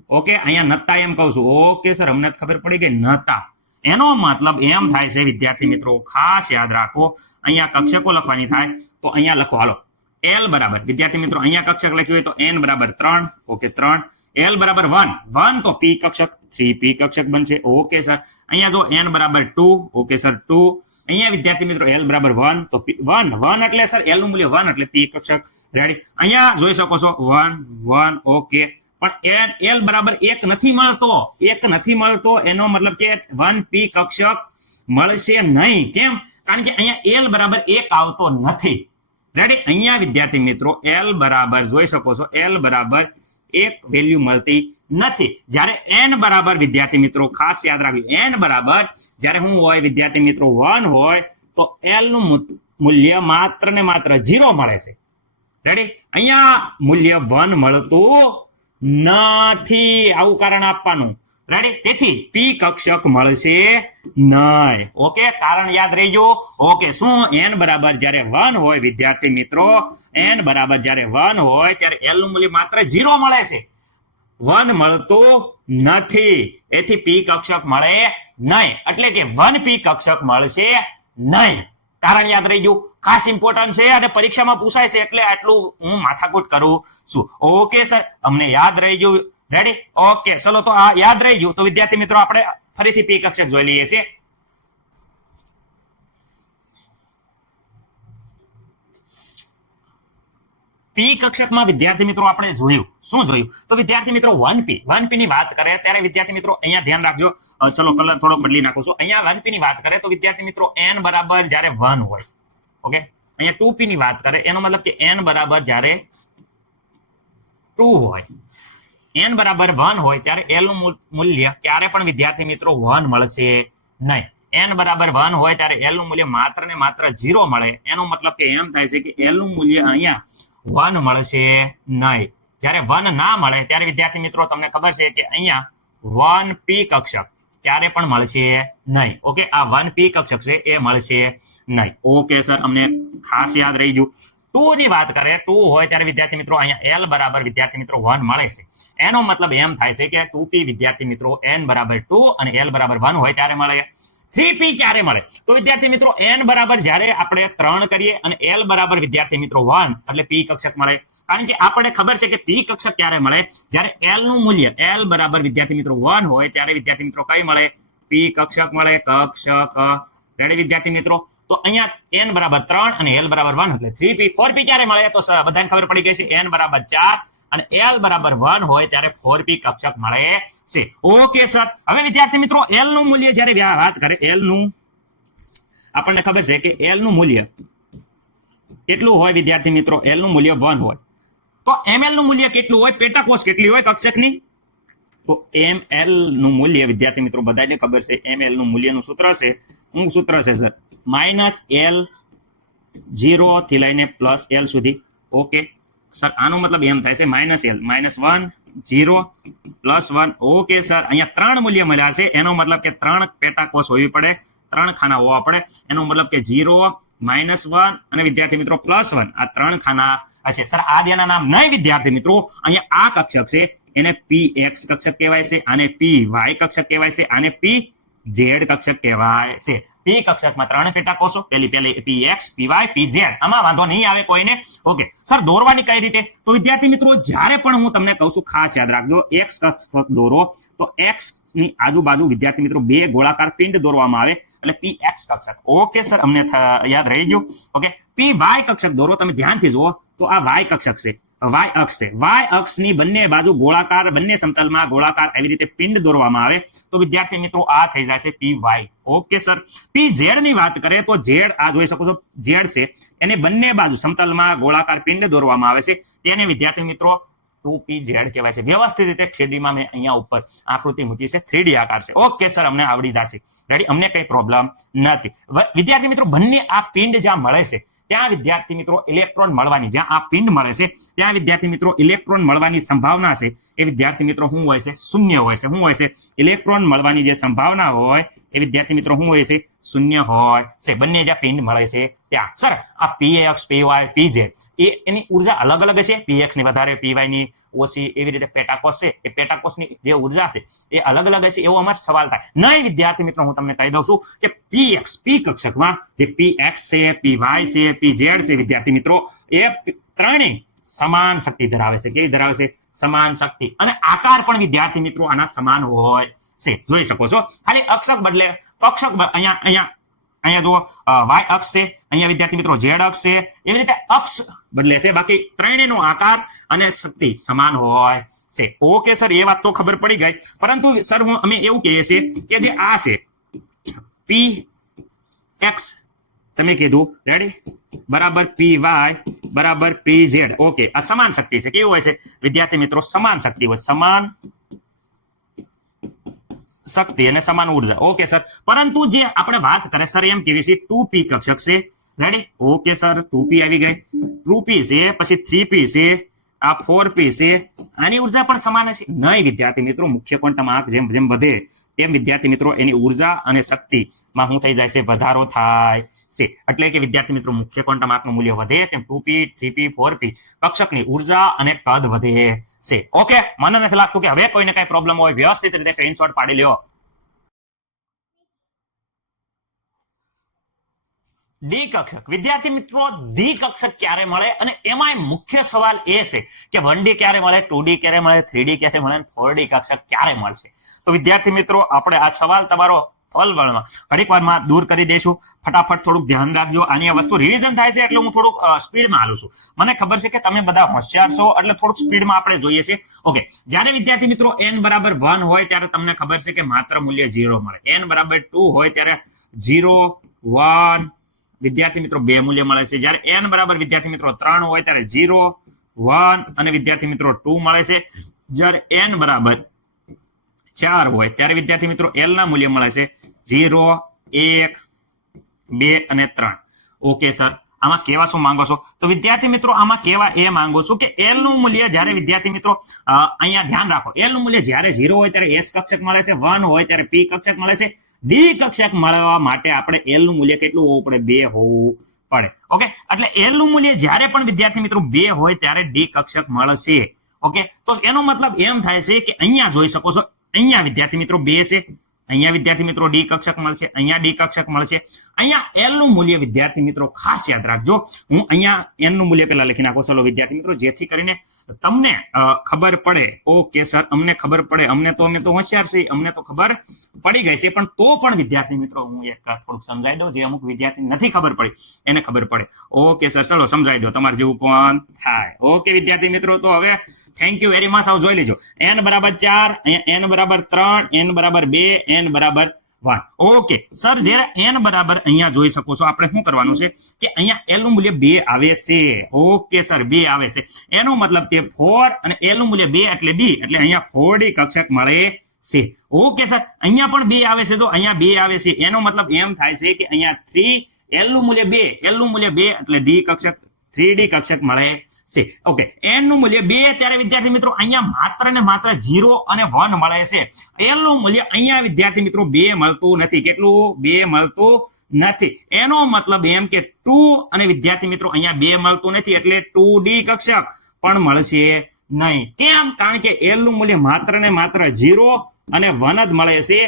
ઓકે, અહીંયા નતા એમ કહું છું. ઓકે સર, અમને ખબર પડી ગઈ નતા. એનો મતલબ એમ થાય છે વિદ્યાર્થી મિત્રો, ખાસ યાદ રાખો, અહીંયા કક્ષકો લખવાની થાય તો અહીંયા લખો. હાલો, L બરાબર વિદ્યાર્થી મિત્રો, અહીંયા કક્ષક લખ્યું હોય તો n બરાબર 3. ઓકે, 3. L બરાબર 1 તો P કક્ષક 3P કક્ષક બનશે. ઓકે સર, અહીંયા જો n બરાબર 2. Okay sir, 2. અહીંયા વિદ્યાર્થી મિત્રો L બરાબર 1 તો 1 એટલે સર L નું મૂલ્ય 1 એટલે P કક્ષક. રેડી? અહીંયા જોઈ શકો છો 1 ઓકે, પણ L બરાબર 1 નથી મળતો. એનો મતલબ કે 1P કક્ષક મળશે નહીં. કેમ? કારણ કે અહીંયા L બરાબર 1 આવતો નથી. રેડી? અહીંયા વિદ્યાર્થી મિત્રો L બરાબર જોઈ શકો છો, L બરાબર 1 વેલ્યુ મળતી નથી. જ્યારે n બરાબર વિદ્યાર્થી મિત્રો ખાસ યાદ રાખજો, n બરાબર જ્યારે હું હોય વિદ્યાર્થી મિત્રો 1 હોય તો L નું મૂલ્ય માત્ર ને માત્ર 0 મળે છે. રેડી? અહીંયા મૂલ્ય 1 મળતું નથી. આવું કારણ આપવાનું. રેડી? તેથી P કક્ષક મળશે નહીં. ઓકે, કારણ યાદ રહી ગયું. ઓકે, શું n બરાબર જ્યારે 1 હોય વિદ્યાર્થી મિત્રો, n બરાબર જ્યારે 1 હોય ત્યારે L નું મૂલ્ય માત્ર 0 મળે છે, 1 મળતું નથી. એથી P કક્ષક મળે નહીં. એટલે કે 1P કક્ષક મળશે નહીં. કારણ યાદ રહી ગયું. ખાસ ઇમ્પોર્ટન્ટ છે અને પરીક્ષામાં પૂછાય છે એટલે આટલું હું માથાકૂટ કરું છું. ઓકે સર, અમને યાદ રહી ગયું. રેડી? ઓકે, ચલો તો આ યાદ રહી ગયું તો વિદ્યાર્થી મિત્રો આપણે ફરીથી P કક્ષક જોઈ લઈએ છીએ. P કક્ષકમાં વિદ્યાર્થી મિત્રો આપણે જોયું. શું જોયું? તો વિદ્યાર્થી મિત્રો 1P ની વાત કરે ત્યારે વિદ્યાર્થી મિત્રો અહીંયા ધ્યાન રાખજો. ચલો કલર થોડો બદલી નાખું છું. અહીંયા 1P ની વાત કરે તો વિદ્યાર્થી મિત્રો n બરાબર જ્યારે 1 હોય. ઓકે, અહીંયા 2P ની વાત કરે એનો મતલબ કે n બરાબર જ્યારે 2 હોય. n બરાબર 1 હોય ત્યારે L નું મૂલ્ય ક્યારે પણ વિદ્યાર્થી મિત્રો 1 મળશે નહીં. n બરાબર 1 હોય ત્યારે L નું મૂલ્ય માત્ર ને માત્ર 0 મળે. એનો મતલબ કે એમ થાય છે કે L નું મૂલ્ય અહીંયા 1 મળશે નહીં. જ્યારે 1 ના મળે ત્યારે વિદ્યાર્થી મિત્રો તમને ખબર છે કે અહીંયા 1P કક્ષક ક્યારે પણ મળશે નહીં. ઓકે, આ 1P કક્ષક છે એ મળશે નહીં. ઓકે સર, અમને ખાસ યાદ રહી ગયું. 2 ની વાત કરે 2 હોય ત્યારે વિદ્યાર્થી મિત્રો અહીંયા L બરાબર વિદ્યાર્થી મિત્રો 1 મળે છે. એનો મતલબ એમ થાય છે કે 2P વિદ્યાર્થી મિત્રો n બરાબર 2 અને L બરાબર 1 હોય ત્યારે મળે. 3P ક્યારે મળે? તો વિદ્યાર્થી મિત્રો n બરાબર જ્યારે આપણે 3 કરીએ અને L બરાબર વિદ્યાર્થી મિત્રો 1 એટલે P કક્ષક મળે. કારણ કે આપણને ખબર છે કે P કક્ષક ક્યારે મળે? જ્યારે L નું મૂલ્ય L બરાબર વિદ્યાર્થી મિત્રો 1 હોય ત્યારે વિદ્યાર્થી મિત્રો કઈ મળે? P કક્ષક મળે. કક્ષક. રેડી વિદ્યાર્થી મિત્રો? તો અહીંયા n બરાબર 3 અને L બરાબર 1 એટલે 3P. 4P ક્યારે મળે? તો બધાને ખબર પડી ગઈ છે, n બરાબર 4 અને L બરાબર 1 હોય ત્યારે 4P કક્ષક મળે છે. ઓકે સર, હવે વિદ્યાર્થી મિત્રો L નું મૂલ્ય જ્યારે વાત કરે, L નું આપણને ખબર છે કે L નું મૂલ્ય કેટલું હોય વિદ્યાર્થી મિત્રો? L નું મૂલ્ય 1 હોય તો ml નું મૂલ્ય કેટલું હોય? પેટાકોષ કેટલી હોય કક્ષકની? તો ml નું મૂલ્ય વિદ્યાર્થી મિત્રો બધાને ખબર છે, ml નું મૂલ્યનું સૂત્ર છે. શું સૂત્ર છે સર? -L0 થી લઈને +L સુધી. ઓકે સર, આનો મતલબ એમ થાય છે -L -1 0 +1. ઓકે સર, અહીંયા 3 મૂલ્ય મળ્યા છે. એનો મતલબ કે 3 પેટાકોષ હોવી પડે, 3 ખાના હોવા પડે. એનો મતલબ કે 0 -1 અને વિદ્યાર્થી મિત્રો +1 આ 3 ખાના હશે. સર આ દેના નામ નહીં વિદ્યાર્થી મિત્રો. અહીંયા આ કક્ષક છે એને PX કક્ષક કહેવાય છે, આને PY કક્ષક કહેવાય છે, આને PZ કક્ષક કહેવાય છે. P કક્ષકમાં 3 પેટાકોષો, પહેલી PX PY PZ. આમાં વાંધો નહીં આવે કોઈને. ઓકે સર, દોરવાની કઈ રીતે? તો વિદ્યાર્થી મિત્રો જ્યારે પણ હું તમને કહું છું ખાસ યાદ રાખજો, X કક્ષક દોરો તો X ની આજુબાજુ વિદ્યાર્થી મિત્રો 2 ગોળાકાર પિંડ દોરવામાં આવે એટલે PX કક્ષક. ઓકે સર, અમને યાદ રહી ગયું. ઓકે, PY કક્ષક દોરો, તમે ધ્યાનથી જુઓ તો આ Y કક્ષક છે, y અક્ષ છે. y અક્ષની બંને બાજુ ગોળાકાર, બંને સમતલમાં ગોળાકાર એવી રીતે પિંડ દોરવામાં આવે તો વિદ્યાર્થી મિત્રો આ થઈ જાય છે PY. ઓકે સર, PZ ની વાત કરીએ તો Z આ જોઈ શકો છો Z છે, એને બંને બાજુ સમતલમાં ગોળાકાર પિંડ દોરવામાં આવે છે, તેને વિદ્યાર્થી મિત્રો 2PZ કહેવાય છે. વ્યવસ્થિત રીતે 3D માં મેં અહીંયા ઉપર આકૃતિ મૂકી છે, 3D આકાર છે. ઓકે સર, અમને આવડી જશે. રેડી? અમને કઈ પ્રોબ્લેમ નથી. વિદ્યાર્થી મિત્રો બંને આ પિંડ જ્યાં મળે છે ત્યાં વિદ્યાર્થી મિત્રો ઇલેક્ટ્રોન મળવાની, જ્યાં આ પિંડ મળે છે ત્યાં વિદ્યાર્થી મિત્રો ઇલેક્ટ્રોન મળવાની સંભાવના છે એ વિદ્યાર્થી મિત્રો શું હોય છે? શૂન્ય હોય છે. શું હોય છે? ઇલેક્ટ્રોન મળવાની જે સંભાવના હોય એ વિદ્યાર્થી મિત્રો શું હોય છે? શૂન્ય હોય છે. બંને જ્યાં પિંડ મળે છે ત્યાં. સર આ પીએક્સ, પીવાય, પીઝેડ એની ઉર્જા અલગ અલગ હશે, પીએક્સ ની વધારે, પીવાય ની ઓછી, એવી રીતે પેટાકોષ છે એ પેટાકોષની જે ઉર્જા છે એ અલગ અલગ હશે, એવો અમારો સવાલ થાય. નહીં વિદ્યાર્થી મિત્રો, હું તમને કહી દઉં છું કે પીએક્સ, પી કક્ષકમાં જે પીએક્સ છે, પીવાય છે, પીઝેડ છે વિદ્યાર્થી મિત્રો, એ ત્રણેય સમાન શક્તિ ધરાવે છે. કેવી ધરાવે છે? સમાન શક્તિ. અને આકાર પણ વિદ્યાર્થી મિત્રો આના સમાન હોય છે, જોઈ શકો છો. ખાલી અક્ષક બદલે, કક્ષક અહીંયા અહીંયા અહીંયા જુઓ વાય અક્ષ છે, અહીંયા વિદ્યાર્થી મિત્રો ઝેડ અક્ષ છે, એવી રીતે અક્ષ બદલે છે, બાકી ત્રણેયનો આકાર અને શક્તિ સમાન હોય છે. ઓકે સર, એ વાત તો ખબર પડી ગઈ. પરંતુ સર અમે એવું કહીએ છીએ કે જે આ છે પી એક્સ, તમે કીધું રેડી, બરાબર પી વાય બરાબર પી ઝેડ. ઓકે, આ સમાન શક્તિ છે. કેવું હોય છે વિદ્યાર્થી મિત્રો? સમાન શક્તિ હોય, સમાન શક્તિ અને સમાન ઉર્જા. ઓકે સર, પરંતુ જે આપણે વાત કરે સર એમ કેવી છે 2p કક્ષક છે. રેડી? ઓકે સર, 2p આવી ગઈ, 2p છે, પછી 3p છે, આ 4p છે, આની ઉર્જા પણ સમાન છે. નહીં વિદ્યાર્થી મિત્રો, મુખ્ય ક્વોન્ટમ આંક જેમ જેમ વધે તેમ વિદ્યાર્થી મિત્રો એની ઉર્જા અને શક્તિમાં શું થઈ જાય છે? વધારો થાય છે. એટલે કે વિદ્યાર્થી મિત્રો મુખ્ય ક્વોન્ટમ આંકનું મૂલ્ય વધે તેમ 2p, 3p, 4p કક્ષકની ઉર્જા અને કદ વધે છે. ઓકે, મને નથી લાગતું કે હવે કોઈને કઈ પ્રોબ્લેમ હોય, વ્યવસ્થિત રીતે સ્ક્રીનશોટ પાડી લ્યો. ડી કક્ષક વિદ્યાર્થી મિત્રો, ડી કક્ષક ક્યારે મળે? અને એમાં મુખ્ય સવાલ એ છે કે 1D ક્યારે મળે, 2D ક્યારે મળે, 3D ક્યારે મળે, 4D કક્ષક ક્યારે મળશે? તો વિદ્યાર્થી મિત્રો, આપણે આ સવાલ તમારો ઘડીક વારમાં દૂર કરી દઈશું. ફટાફટ થોડુંક ધ્યાન રાખજો. આની આ વસ્તુ રિવિઝન થાય છે એટલે હું થોડુંક સ્પીડમાં હાલું છું. મને ખબર છે કે તમે બધા હોશિયાર છો એટલે થોડુંક સ્પીડમાં આપણે જોઈએ છે. ઓકે, જ્યારે વિદ્યાર્થી મિત્રો n બરાબર 1 હોય ત્યારે તમને ખબર છે કે માત્ર મૂલ્ય 0 મળે. n બરાબર 2 હોય ત્યારે 0, 1 વિદ્યાર્થી મિત્રો 2 મૂલ્ય મળે છે. જ્યારે n બરાબર વિદ્યાર્થી મિત્રો 3 હોય ત્યારે 0, 1 અને વિદ્યાર્થી મિત્રો 2 મળે છે. જ્યારે n બરાબર 4 હોય ત્યારે વિદ્યાર્થી મિત્રો l ના મૂલ્ય મળે છે 0, 1, 2 અને 3. ઓકે સર, આમાં કેવા શું માંગો છો? તો વિદ્યાર્થી મિત્રો આમાં કેવા એ માંગો છું કે l નું મૂલ્ય જ્યારે વિદ્યાર્થી મિત્રો અહીંયા ધ્યાન રાખો, l નું મૂલ્ય જ્યારે 0 હોય ત્યારે s કક્ષક મળે છે, 1 હોય ત્યારે p કક્ષક મળે છે. ડી કક્ષક મળવા માટે આપણે l નું મૂલ્ય કેટલું હોવું પડે? 2 હોવું પડે. ઓકે, એટલે l નું મૂલ્ય જ્યારે પણ વિદ્યાર્થી મિત્રો 2 હોય ત્યારે ડી કક્ષક મળશે. ઓકે, તો એનો મતલબ એમ થાય છે કે અહીંયા જોઈ શકો છો, અહીંયા વિદ્યાર્થી મિત્રો 2 છે, અહીંયા વિદ્યાર્થી મિત્રો ડી કક્ષક મળશે, અહીંયા ડી કક્ષક મળશે. અહીંયા l નું મૂલ્ય વિદ્યાર્થી મિત્રો ખાસ યાદ રાખજો. હું અહીંયા n નું મૂલ્ય પહેલા લખી નાખો ચલો વિદ્યાર્થી મિત્રો, જેથી કરીને તમને ખબર પડે. ઓકે સર, અમને ખબર પડે, અમે તો હોશિયાર છીએ, અમને તો ખબર પડી ગઈ છે, પણ તો પણ વિદ્યાર્થી મિત્રો હું એક થોડુંક સમજાવી દઉં, જે અમુક વિદ્યાર્થી નથી ખબર પડી એને ખબર પડે. ઓકે સર, ચલો સમજાવી દો, તમારે જેવું પણ થાય. ઓકે વિદ્યાર્થી મિત્રો, તો હવે થેન્ક યુ વેરી મચ. આવ જોઈ લેજો, n બરાબર 4, અહીંયા n બરાબર 3, n બરાબર 2, n બરાબર 1. ઓકે સર, જ્યારે n બરાબર અહીંયા જોઈ શકો છો, આપણે શું કરવાનું છે કે અહીંયા l નું મૂલ્ય 2 આવે છે. ઓકે સર, 2 આવે છે, એનો મતલબ કે 4 અને l નું મૂલ્ય 2 એટલે d, એટલે અહીંયા 4d કક્ષક મળે છે. ઓકે સર, અહીંયા પણ 2 આવે છે, જો અહીંયા 2 આવે છે, એનો મતલબ એમ થાય છે કે અહીંયા 3, l નું મૂલ્ય 2, l નું મૂલ્ય 2 એટલે d કક્ષક 3d કક્ષક મળે છે. ઓકે, n નું મૂલ્ય 2 ત્યારે વિદ્યાર્થી મિત્રો અહીંયા માત્ર ને માત્ર 0 અને 1 મળે છે. l નું મૂલ્ય અહીંયા વિદ્યાર્થી મિત્રો 2 મળતું નથી. કેટલું? 2 મળતું નથી. એનો મતલબ એમ કે 2 અને વિદ્યાર્થી મિત્રો અહીંયા 2 મળતું નથી, એટલે 2d કક્ષક પણ મળશે નહીં. કેમ? કારણ કે l નું મૂલ્ય માત્ર ને માત્ર 0 અને 1 જ મળે છે.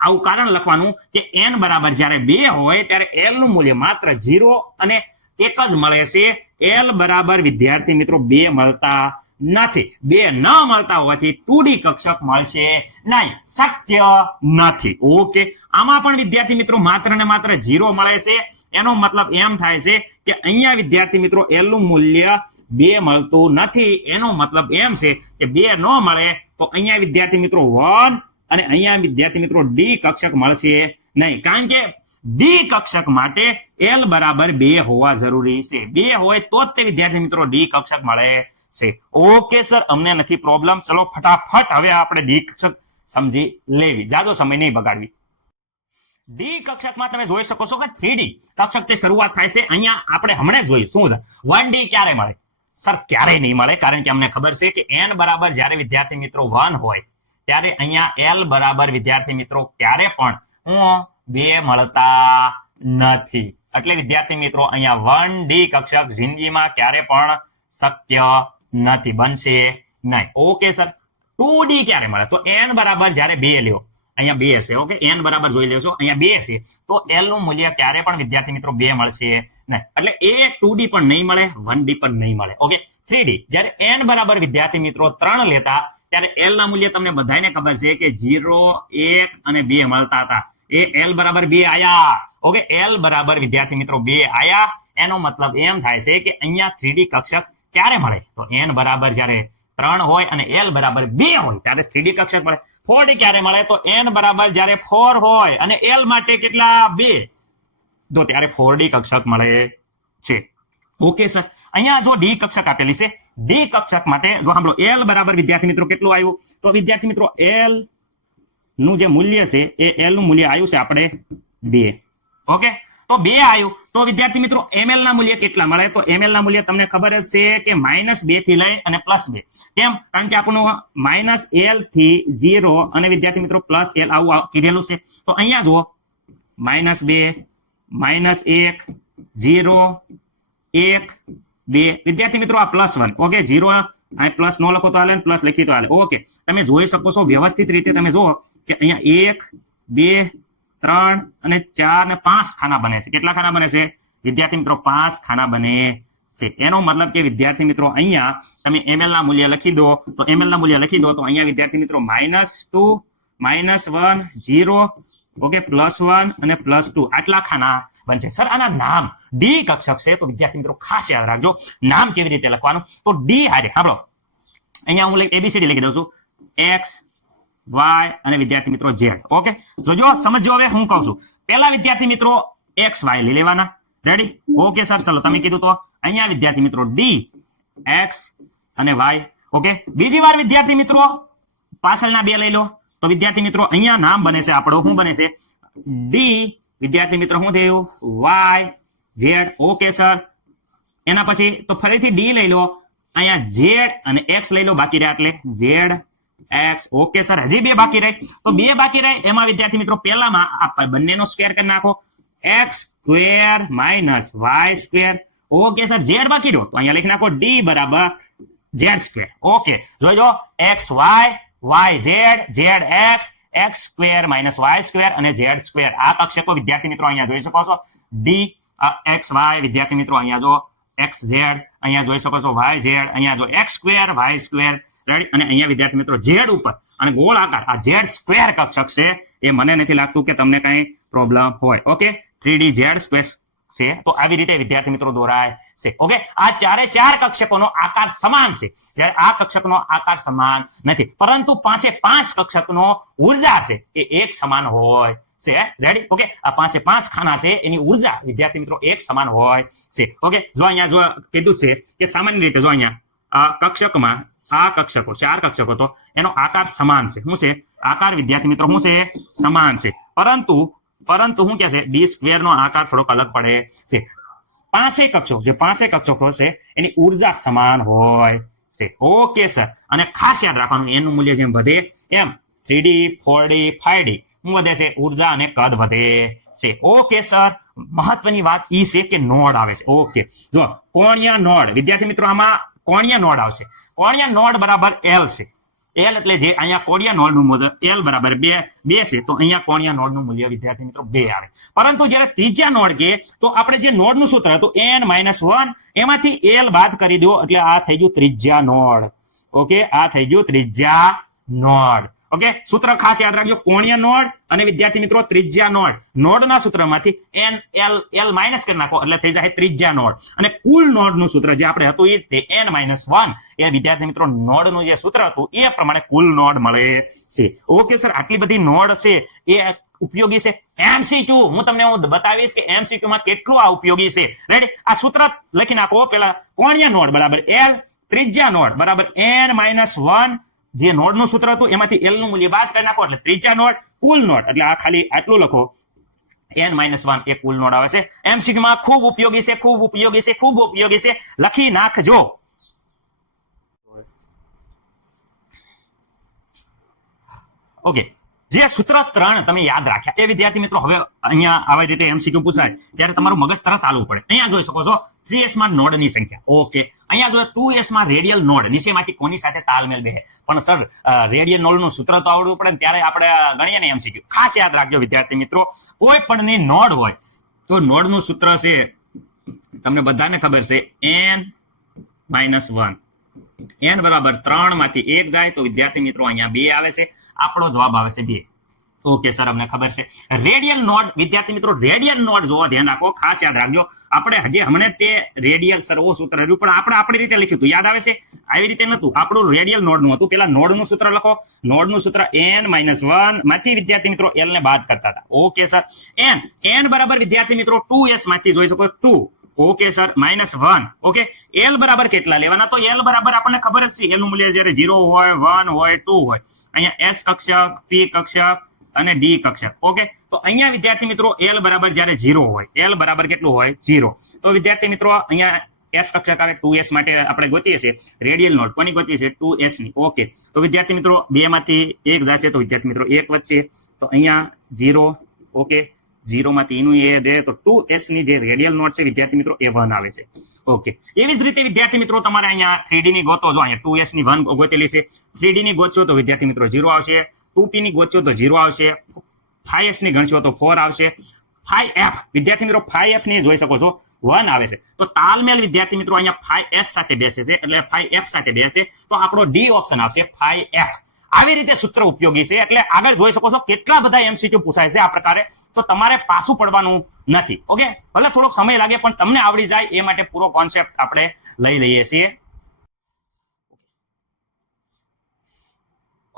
આવું કારણ લખવાનું કે n બરાબર જ્યારે 2 હોય ત્યારે l નું મૂલ્ય માત્ર 0 અને 1 જ મળે છે. l બરાબર વિદ્યાર્થી મિત્રો 2 મળતા નથી. 2 ન મળતા હોવાથી 2d કક્ષક મળશે નહીં, શક્ય નથી. ઓકે, આમાં પણ વિદ્યાર્થી મિત્રો માત્ર ને માત્ર 0 મળે છે. એનો મતલબ એમ થાય છે કે અહીંયા વિદ્યાર્થી મિત્રો l નું મૂલ્ય 2 મળતું નથી. એનો મતલબ એમ છે કે 2 ન મળે તો અહીંયા વિદ્યાર્થી મિત્રો 1 અને અહીંયા વિદ્યાર્થી મિત્રો d કક્ષક મળશે નહીં. કારણ કે ડી કક્ષક માટે l બરાબર 2 હોવા જરૂરી છે. 2 હોય તો જ તે વિદ્યાર્થી મિત્રો ડી કક્ષક મળે છે. ઓકે સર, અમને નથી પ્રોબ્લેમ. ચલો ફટાફટ હવે આપણે ડી કક્ષક સમજી લેવી, જાજો સમય નહીં બગાડવી. ડી કક્ષકમાં તમે જોઈ શકો છો કે 3D કક્ષક તે શરૂઆત થાય છે. અહીંયા આપણે હમણાં જોઈ શું છે 1D ક્યારે મળે? સર ક્યારેય નહીં મળે, કારણ કે અમને ખબર છે કે n બરાબર જ્યારે વિદ્યાર્થી મિત્રો 1 હોય ત્યારે અહીંયા l બરાબર વિદ્યાર્થી મિત્રો ક્યારે પણ 2 મળતા નથી. એટલે વિદ્યાર્થી મિત્રો અહીંયા 1D કક્ષક જિંદગીમાં ક્યારે પણ શક્ય નથી, બનશે નહીં. ઓકે સર, 2D ક્યારે મળે? તો n બરાબર જ્યારે 2 લ્યો, અહીંયા 2 છે. ઓકે, n બરાબર જોઈ લેશો, અહીંયા 2 છે, તો l નું મૂલ્ય ક્યારે પણ વિદ્યાર્થી મિત્રો 2 મળશે નહીં. એટલે એ 2D પણ નહીં મળે, 1D પણ નહીં મળે. ઓકે, 3D જ્યારે n બરાબર વિદ્યાર્થી મિત્રો 3 લેતા ત્યારે l ના મૂલ્ય તમને બધાને ખબર છે કે 0, 1 અને 2 મળતા હતા. એ l બરાબર 2 આયા. ઓકે, l બરાબર વિદ્યાર્થી મિત્રો 2 આયા. એનો મતલબ એમ થાય છે કે અહીંયા 3D કક્ષક ક્યારે મળે? તો n બરાબર જ્યારે 3 હોય અને l બરાબર 2 હોય ત્યારે 3D કક્ષક મળે. 4D ક્યારે મળે? તો n બરાબર જ્યારે 4 હોય અને l માટે કેટલા? 2, તો ત્યારે 4D કક્ષક મળે છે. ઓકે સર, અહીંયા જો ડી કક્ષક આપેલી છે, ડી કક્ષક માટે જો સાંભળો, l બરાબર વિદ્યાર્થી મિત્રો કેટલું આવ્યું? તો વિદ્યાર્થી મિત્રો l નું જે મૂલ્ય છે એ l નું મૂલ્ય આવ્યું છે આપણે 2. ઓકે, તો 2 આવ્યું તો વિદ્યાર્થી મિત્રો ml ના મૂલ્ય કેટલા મળે? તો ml ના મૂલ્ય તમને ખબર જ છે કે -2 થી લઈ અને +2. કેમ? કારણ કે આપણું -l થી 0 અને વિદ્યાર્થી મિત્રો +l આવું કીધેલું છે. તો અહીંયા જુઓ, -2, -1, 0, 1, 2. વિદ્યાર્થી મિત્રો આ +1. ઓકે, 0 અહીં પ્લસ ન લખો તો હાલે, પ્લસ લખી તો હાલે. ઓકે, તમે જોઈ શકો છો વ્યવસ્થિત રીતે, તમે જુઓ કે અહીંયા 1, 2, 3 અને 4 ને 5 ખાના બને છે. કેટલા ખાના બને છે વિદ્યાર્થી મિત્રો? 5 ખાના બને છે. એનો મતલબ કે વિદ્યાર્થી મિત્રો અહીંયા તમે ml ના મૂલ્ય લખી દો, તો ml ના મૂલ્ય લખી દો તો અહીંયા વિદ્યાર્થી મિત્રો -2, -1, 0, ઓકે, +1 અને +2 આટલા ખાના બનશે. સર આના નામ ડી કક્ષક છે, તો વિદ્યાર્થી મિત્રો ખાસ યાદ રાખજો નામ કેવી રીતે લખવાનું. તો ડી હારે સાંભળો, અહીંયા હું ABCD લખી દઉં છું, x, y અને વિદ્યાર્થી મિત્રો z. ઓકે, જોજો સમજો હવે હું કહું છું. પહેલા વિદ્યાર્થી મિત્રો x, y લઈ લેવાના. રેડી? ઓકે સર, ચલો તમે કીધું તો અહીંયા વિદ્યાર્થી મિત્રો d, x અને y. ઓકે, બીજી વાર વિદ્યાર્થી મિત્રો પાછળના 2 લઈ લો, તો વિદ્યાર્થી મિત્રો અહીંયા નામ બને છે આપણો, શું બને છે? d વિદ્યાર્થી મિત્રો શું થયું? y, z. ઓકે સર, એના પછી તો ફરીથી d લઈ લો, અહીંયા z અને x લઈ લો, બાકી રહ્યા એટલે z, x. ઓકે સર, હજી 2 બાકી રહે, તો 2 બાકી રહે એમાં વિદ્યાર્થી મિત્રો પહેલામાં આ બંનેનો સ્ક્વેર કરી નાખો, x² - y². Okay sir, z બાકી રહ્યો તો અહીંયા લખી નાખો d બરાબર z². ઓકે, જોઈજો, x, y, y, z, z, x, x² - y² અને z². આ કક્ષકો વિદ્યાર્થી મિત્રો અહીંયા જોઈ શકો છો, d, x, y. વિદ્યાર્થી મિત્રો અહીંયા જો x, z, અહીંયા જોઈ શકો છો y, z, અહીંયા જો x² y². રેડી? અને અહીંયા વિદ્યાર્થી મિત્રો z ઉપર અને ગોળ આકાર આ z² કક્ષક છે. એ મને નથી લાગતું કે તમને કઈ પ્રોબ્લેમ હોય. ઓકે, 3D z² છે, તો આવી રીતે વિદ્યાર્થી મિત્રો દોરાય છે. ઓકે, આ ચારે 4 કક્ષકોનો આકાર સમાન છે, જ્યારે આ કક્ષકનો આકાર સમાન નથી, પરંતુ 5 કક્ષકનો ઉર્જા છે એ એક સમાન હોય છે. રેડી? ઓકે, આ 5 ખાના છે એની ઉર્જા વિદ્યાર્થી મિત્રો એક સમાન હોય છે. ઓકે, જો અહીંયા જો કીધું છે કે સામાન્ય રીતે જો અહીંયા આ કક્ષકમાં આ કક્ષકો 4 કક્ષકો તો એનો આકાર સમાન છે. શું છે? આકાર વિદ્યાર્થી મિત્રો શું છે? સમાન છે, પરંતુ શું કે છે? d² નો આકાર થોડોક અલગ પડે છે. 5 કક્ષકો, જે 5 કક્ષકો છે એની ઉર્જા સમાન હોય છે. ઓકે સર, અને ખાસ યાદ રાખવાનું એનું મૂલ્ય જેમ વધે એમ 3D, 4D, 5D શું વધે છે? ઉર્જા અને કદ વધે છે. ઓકે સર, મહત્વની વાત ઈ છે કે નોડ આવે છે. ઓકે, જો કોણીય નોડ વિદ્યાર્થી મિત્રો, આમાં કોણીય નોડ આવશે. કોણીય નોડ બરાબર l છે. l એટલે જે અહીંયા કોણીય નોડનું મૂલ્ય l બરાબર 2 છે, તો અહીંયા કોણીય નોડનું મૂલ્ય વિદ્યાર્થી મિત્રો 2 આવે. પરંતુ જ્યારે ત્રીજા નોડ કે તો આપણે જે નોડનું સૂત્ર હતું n - 1 એમાંથી l બાદ કરી દો એટલે આ થઈ ગયું ત્રીજા નોડ. ઓકે, આ થઈ ગયું ત્રીજા નોડ. ઓકે, સૂત્ર ખાસ યાદ રાખજો, કોણીય નોડ અને વિદ્યાર્થી મિત્રો ત્રીજા નોડ. નોડના સૂત્રમાંથી l માઇનસ કરી નાખો એટલે થઈ જાય ત્રીજા નોડ. અને કુલ નોડનું સૂત્ર જે આપણે હતું એ n - 1 એ વિદ્યાર્થી મિત્રો નોડનું જે સૂત્ર હતું એ પ્રમાણે કુલ નોડ મળે છે. ઓકે સર, આટલી બધી નોડ છે એ ઉપયોગી છે. MCQ હું તમને બતાવીશ કે MCQ માં કેટલું આ ઉપયોગી છે. રેડી? આ સૂત્ર લખી નાખો. પેલા કોણીય નોડ બરાબર l, ત્રીજા નોડ બરાબર n - 1, જે નોડનું સૂત્ર હતું એમાંથી l નું મૂલ્ય બાદ કરી નાખો એટલે ત્રીજા નોડ, કુલ નોડ એટલે આ ખાલી આટલું લખો, n - 1 એ કુલ નોડ આવે છે. MCQ માં ખૂબ ઉપયોગી છે, ખૂબ ઉપયોગી છે, ખૂબ ઉપયોગી છે. લખી નાખજો. ઓકે, જે સૂત્ર 3 તમે યાદ રાખ્યા એ વિદ્યાર્થી મિત્રો હવે અહીંયા આવી રીતે એમસીક્યુ પૂછાય ત્યારે તમારું મગજ તરત હાલવું પડે. અહીંયા જોઈ શકો છો 3s માં નોડની સંખ્યા. ઓકે, અહીંયા જો 2s માં રેડિયલ નોડ નીચેમાંથી કોની સાથે તાલમેલ બેસે. પણ સર રેડિયલ નોડનું સૂત્ર તો આવડવું પડે ને ત્યારે આપણે ગણીએ ને એમસીક્યુ. ખાસ યાદ રાખજો વિદ્યાર્થી મિત્રો, કોઈ પણની નોડ હોય તો નોડનું સૂત્ર છે તમને બધાને ખબર છે n-1. n બરાબર 3 માંથી 1 જાય તો વિદ્યાર્થી મિત્રો અહીંયા 2 આવે છે. આપણો જવાબ આવે છે 2. ઓકે સર, અમને ખબર છે. રેડિયલ નોડ વિદ્યાર્થી મિત્રો, રેડિયલ નોડ જોવા ધ્યાન રાખો, ખાસ યાદ રાખજો. આપણે હજી હમણાં તે રેડિયલ સર ઓ સૂત્ર રહ્યું પણ આપણે આપણી રીતે લખ્યું હતું, યાદ આવે છે? આવી રીતે નતું, આપણું રેડિયલ નોડનું હતું. પેલા નોડનું સૂત્ર લખો. નોડનું સૂત્ર n-1 માંથી વિદ્યાર્થી મિત્રો l ને બાદ કરતા હતા. ઓકે સર, n બરાબર વિદ્યાર્થી મિત્રો 2s માંથી જોઈ શકો 2. Okay sir, -1. ઓકે, l બરાબર કેટલા લેવાના? તો l બરાબર આપણને ખબર જ છે, l નું મૂલ્ય જ્યારે 0 હોય, 1 હોય, 2 હોય. અહીંયા s કક્ષક, p કક્ષક અને d કક્ષક. ઓકે, તો અહીંયા વિદ્યાર્થી મિત્રો l બરાબર જ્યારે 0 હોય, l બરાબર કેટલું હોય? 0. તો વિદ્યાર્થી મિત્રો અહીંયા s કક્ષક આવે 2s માટે આપણે ગોતીએ છીએ રેડિયલ નોડ. કોની ગોતીએ છીએ? 2s ની. ઓકે, તો વિદ્યાર્થી મિત્રો 2 માંથી 1 જશે તો વિદ્યાર્થી મિત્રો 1 વધશે. તો અહીંયા 0. ઓકે, 0 માંથી એનું એ દે તો 2s ની જે રેડિયલ નોડ છે વિદ્યાર્થી મિત્રો એ 1 આવે છે. ઓકે, એવી જ રીતે વિદ્યાર્થી મિત્રો તમારે અહીંયા 3d ની ગોતો. જો અહીંયા 2s ની 1 ગોતેલી છે. 3d ની ગોતશો તો વિદ્યાર્થી મિત્રો 0 આવશે. 2p ની ગોતશો તો 0 આવશે. 5s ની ગણશો તો 4 આવશે. 5f વિદ્યાર્થી મિત્રો 5f ની જોઈ શકો છો 1 આવે છે. તો તાલમેલ વિદ્યાર્થી મિત્રો અહીંયા 5s સાથે બેસે છે એટલે 5f સાથે બેસે તો આપણો d ઓપ્શન આવશે 5f. આવી રીતે સૂત્ર ઉપયોગી છે. એટલે આગળ જોઈ શકો છો કેટલા બધા એમસીક્યુ પૂછાય છે આ પ્રકારે. તો તમારે પાછું પડવાનું નથી. ઓકે, ભલે થોડોક સમય લાગે પણ તમને આવડી જાય એ માટે પૂરો કોન્સેપ્ટ આપણે લઈ લઈએ છીએ.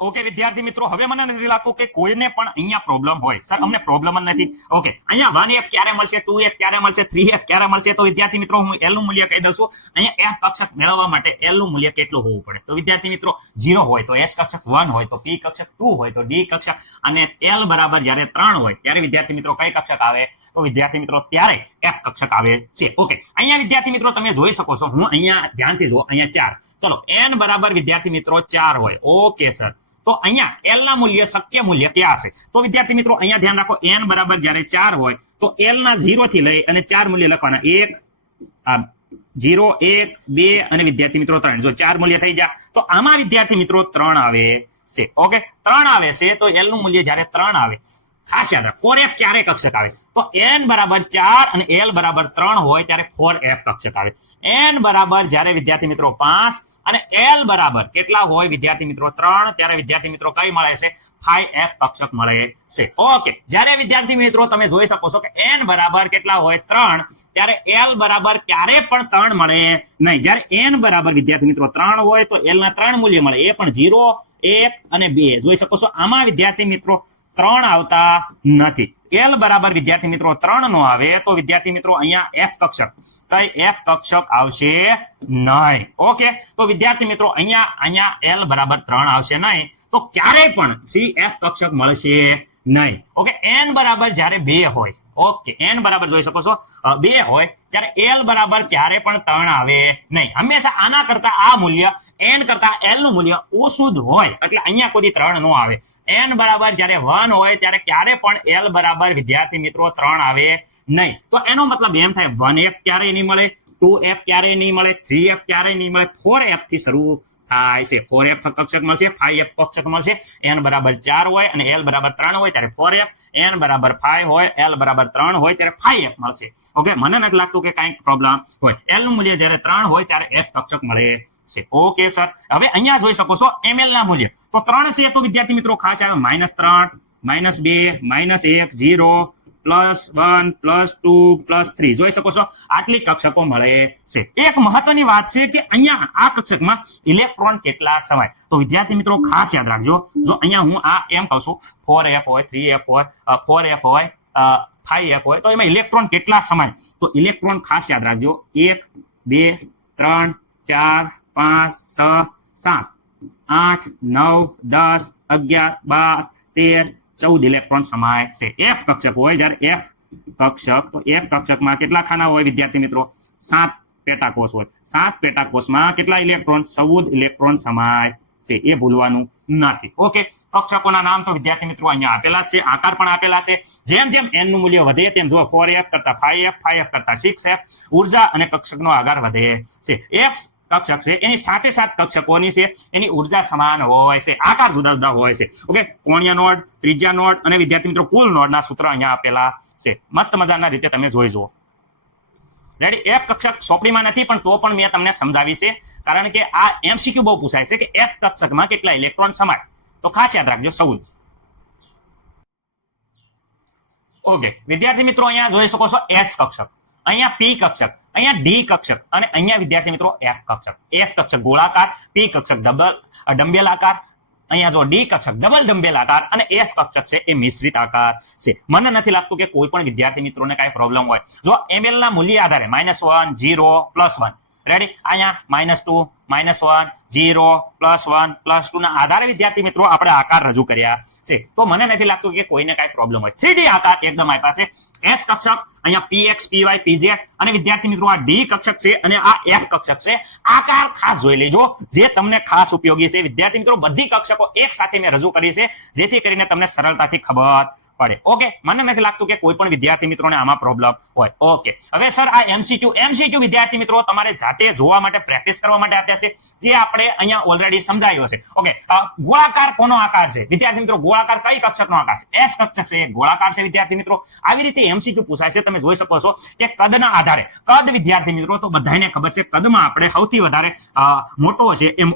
ઓકે વિદ્યાર્થી મિત્રો, હવે મને નથી લાગતું કે કોઈને પણ અહીંયા પ્રોબ્લેમ હોય. સર અમને પ્રોબ્લેમ જ નથી. ઓકે, અહીંયા 1f ક્યારે મળશે, 2f ક્યારે મળશે, 3f ક્યારે મળશે? તો વિદ્યાર્થી મિત્રો હું l નું મૂલ્ય કહી દઉં છું. અહીંયા f કક્ષક મેળવવા માટે l નું મૂલ્ય કેટલું હોવું પડે? તો વિદ્યાર્થી મિત્રો 0 હોય તો s કક્ષક 1 હોય તો p કક્ષક 2 હોય તો d કક્ષક, અને l બરાબર જ્યારે 3 હોય ત્યારે વિદ્યાર્થી મિત્રો કઈ કક્ષક આવે? તો વિદ્યાર્થી મિત્રો ત્યારે f કક્ષક આવે છે. ઓકે, અહીંયા વિદ્યાર્થી મિત્રો તમે જોઈ શકો છો, હું અહીંયા ધ્યાનથી જુઓ, અહીંયા 4. ચલો, n બરાબર વિદ્યાર્થી મિત્રો 4 હોય. ઓકે સર, તો અહીંયા l ના મૂલ્ય, શક્ય મૂલ્ય ક્યાં હશે? તો વિદ્યાર્થી મિત્રો અહીંયા ધ્યાન રાખો, n બરાબર જ્યારે 4 હોય તો l ના 0 થી લઈ અને 4 મૂલ્ય લખવાના. 1 0 1 2 અને વિદ્યાર્થી મિત્રો 3. જો 4 મૂલ્ય થઈ જાય તો આમાં વિદ્યાર્થી મિત્રો 3 આવે છે. ઓકે, 3 આવે છે તો l નું મૂલ્ય જ્યારે 3 આવે, ખાસ યાદ રાખ 4f ક્યારે કક્ષક આવે? તો n બરાબર 4 અને l બરાબર 3 હોય ત્યારે 4f કક્ષક આવે. n બરાબર જ્યારે વિદ્યાર્થી મિત્રો 5 અને l બરાબર કેટલા હોય વિદ્યાર્થી મિત્રો? 3, ત્યારે વિદ્યાર્થી મિત્રો કઈ મળે છે? 5f કક્ષક મળે છે. ઓકે, જ્યારે વિદ્યાર્થી મિત્રો તમે જોઈ શકો છો કે n બરાબર કેટલા હોય? 3, ત્યારે l બરાબર ક્યારે પણ 3 મળે નહીં. જ્યારે n બરાબર વિદ્યાર્થી મિત્રો 3 હોય તો l ના 3 મૂલ્ય મળે, એ પણ 0 1 અને 2. જોઈ શકો છો આમાં વિદ્યાર્થી મિત્રો 3 આવતા નથી. l બરાબર વિદ્યાર્થી મિત્રો 3 નો આવે તો વિદ્યાર્થી મિત્રો અહીંયા f કક્ષક, કઈ f કક્ષક આવશે નહીં. ઓકે, તો વિદ્યાર્થી મિત્રો અહીંયા l બરાબર 3 આવશે નહીં તો ક્યારેય પણ f કક્ષક મળશે નહીં. ઓકે, n બરાબર જ્યારે 2 હોય, ઓકે n બરાબર જોઈ શકો છો 2 હોય ત્યારે l બરાબર ક્યારે પણ 3 આવે નહીં. હંમેશા આના કરતા આ મૂલ્ય n કરતા l નું મૂલ્ય ઓછું જ હોય એટલે અહીંયા કોઈ 3 નો આવે. n બરાબર જ્યારે 1 હોય ત્યારે ક્યારે પણ l બરાબર વિદ્યાર્થી મિત્રો 3 આવે નહીં. તો એનો મતલબ એમ થાય 1f ક્યારેય નહીં મળે, 2f ક્યારેય નહીં મળે, 3f ક્યારેય નહીં મળે, 4f થી શરૂ થાય છે. 4f કક્ષક મળશે, 5f કક્ષક મળશે. n બરાબર 4 હોય અને l બરાબર 3 હોય ત્યારે 4f, n બરાબર 5 હોય, l બરાબર 3 હોય ત્યારે 5f મળશે. ઓકે, મને નથી લાગતું કે કાંઈક પ્રોબ્લેમ હોય. l નું મૂલ્ય જ્યારે 3 હોય ત્યારે f કક્ષક મળે છે. ઓકે સર, હવે અહીંયા જોઈ શકો છો ml ના મૂલ્ય તો 3 છે તો વિદ્યાર્થી મિત્રો ખાસ આવે -3 -2 -1 0 +1 +2 +3. જોઈ શકો છો આટલી કક્ષકો મળે છે. એક મહત્વની વાત છે કે અહીંયા આ કક્ષકમાં ઇલેક્ટ્રોન કેટલા સમાય? તો વિદ્યાર્થી મિત્રો ખાસ યાદ રાખજો, જો અહીંયા હું આ એમ કહું છું 4f હોય, 3f હોય, 4f હોય, 5f હોય તો એમાં ઇલેક્ટ્રોન કેટલા સમાય? તો ઇલેક્ટ્રોન ખાસ યાદ રાખજો 1 2 3 4 5 6 7 8 9 10 11 12 13 14 ઇલેક્ટ્રોન સમાય છે. f કક્ષક હોય જ્યારે f કક્ષક, તો f કક્ષકમાં કેટલા ખાના હોય વિદ્યાર્થી મિત્રો? 7 પેટાકોષ હોય. 7 પેટાકોષમાં કેટલા ઇલેક્ટ્રોન? 14 ઇલેક્ટ્રોન સમાય છે. એ ભૂલવાનું નથી. ઓકે, કક્ષકોના નામ તો વિદ્યાર્થી મિત્રો અહીંયા આપેલા છે, આકાર પણ આપેલા છે. જેમ જેમ n નું મૂલ્ય વધે તેમ જો 4f કરતા 5f, 5f કરતા 6f, ઉર્જા અને કક્ષકનો આકાર વધે છે. f કક્ષક છે એની સાથે સાત કક્ષકોની છે, એની ઉર્જા સમાન હોય છે, આકાર જુદા જુદા હોય છે. ઓકે, કોણીય નોડ, ત્રિજ્યા નોડ અને વિદ્યાર્થી મિત્રો કુલ નોડના સૂત્ર અહીંયા આપેલા છે. મસ્ત મજાના રીતે તમે જોઈ જુઓ. રેડી? f કક્ષક સોંપણીમાં નથી પણ તો પણ મેં તમને સમજાવી છે, કારણ કે આ MCQ બહુ પૂછાય છે કે f કક્ષકમાં કેટલા ઇલેક્ટ્રોન સમાય, તો ખાસ યાદ રાખજો 14. ઓકે, વિદ્યાર્થી મિત્રો અહીંયા જોઈ શકો છો S કક્ષક, અહીંયા P કક્ષક, અહીંયા D કક્ષક અને અહીંયા વિદ્યાર્થી મિત્રો F કક્ષક. S કક્ષક ગોળાકાર, P કક્ષક ડંબેલ આકાર, અહીંયા જો D કક્ષક ડબલ ડંબેલ આકાર અને F કક્ષક છે એ મિશ્રિત આકાર છે. મને નથી લાગતું કે કોઈ પણ વિદ્યાર્થી મિત્રોને કાંઈ પ્રોબ્લેમ હોય. જો ml ના મૂલ્ય આધારે -1, 0, +1, રેડી? અહીંયા -2, -1, 0, +1, +2 ના આધારે વિદ્યાર્થી મિત્રો આપણે આકાર રજૂ કર્યા છે. તો મને નથી લાગતું કે કોઈને કાંઈ પ્રોબ્લેમ હોય. 3D આકાર એકદમ આપ્યા છે. S કક્ષક, અહીંયા PX, PY, PZ અને વિદ્યાર્થી મિત્રો આ D કક્ષક છે અને આ F કક્ષક છે. આકાર ખાસ જોઈ લેજો, જે તમને ખાસ ઉપયોગી છે. વિદ્યાર્થી મિત્રો બધી કક્ષકો એક સાથે મેં રજૂ કરી છે, જેથી કરીને તમને સરળતાથી ખબર પડે. ઓકે, મને નથી લાગતું કે કોઈ પણ વિદ્યાર્થી મિત્રોને આમાં પ્રોબ્લેમ હોય. ઓકે, હવે સર આ MCQ વિદ્યાર્થી મિત્રો તમારે જાતે જોવા માટે, પ્રેક્ટિસ કરવા માટે આપ્યા છે, જે આપણે અહીંયા ઓલરેડી સમજાયો છે. ઓકે, ગોળાકાર કોનો આકાર છે વિદ્યાર્થી મિત્રો? ગોળાકાર કઈ કક્ષકનો આકાર છે? S કક્ષક છે, ગોળાકાર છે વિદ્યાર્થી મિત્રો. આવી રીતે MCQ પૂછાય છે. તમે જોઈ શકો છો કે કદના આધારે, કદ વિદ્યાર્થી મિત્રો તો બધાને ખબર છે, કદમાં આપણે સૌથી વધારે મોટો છે એમ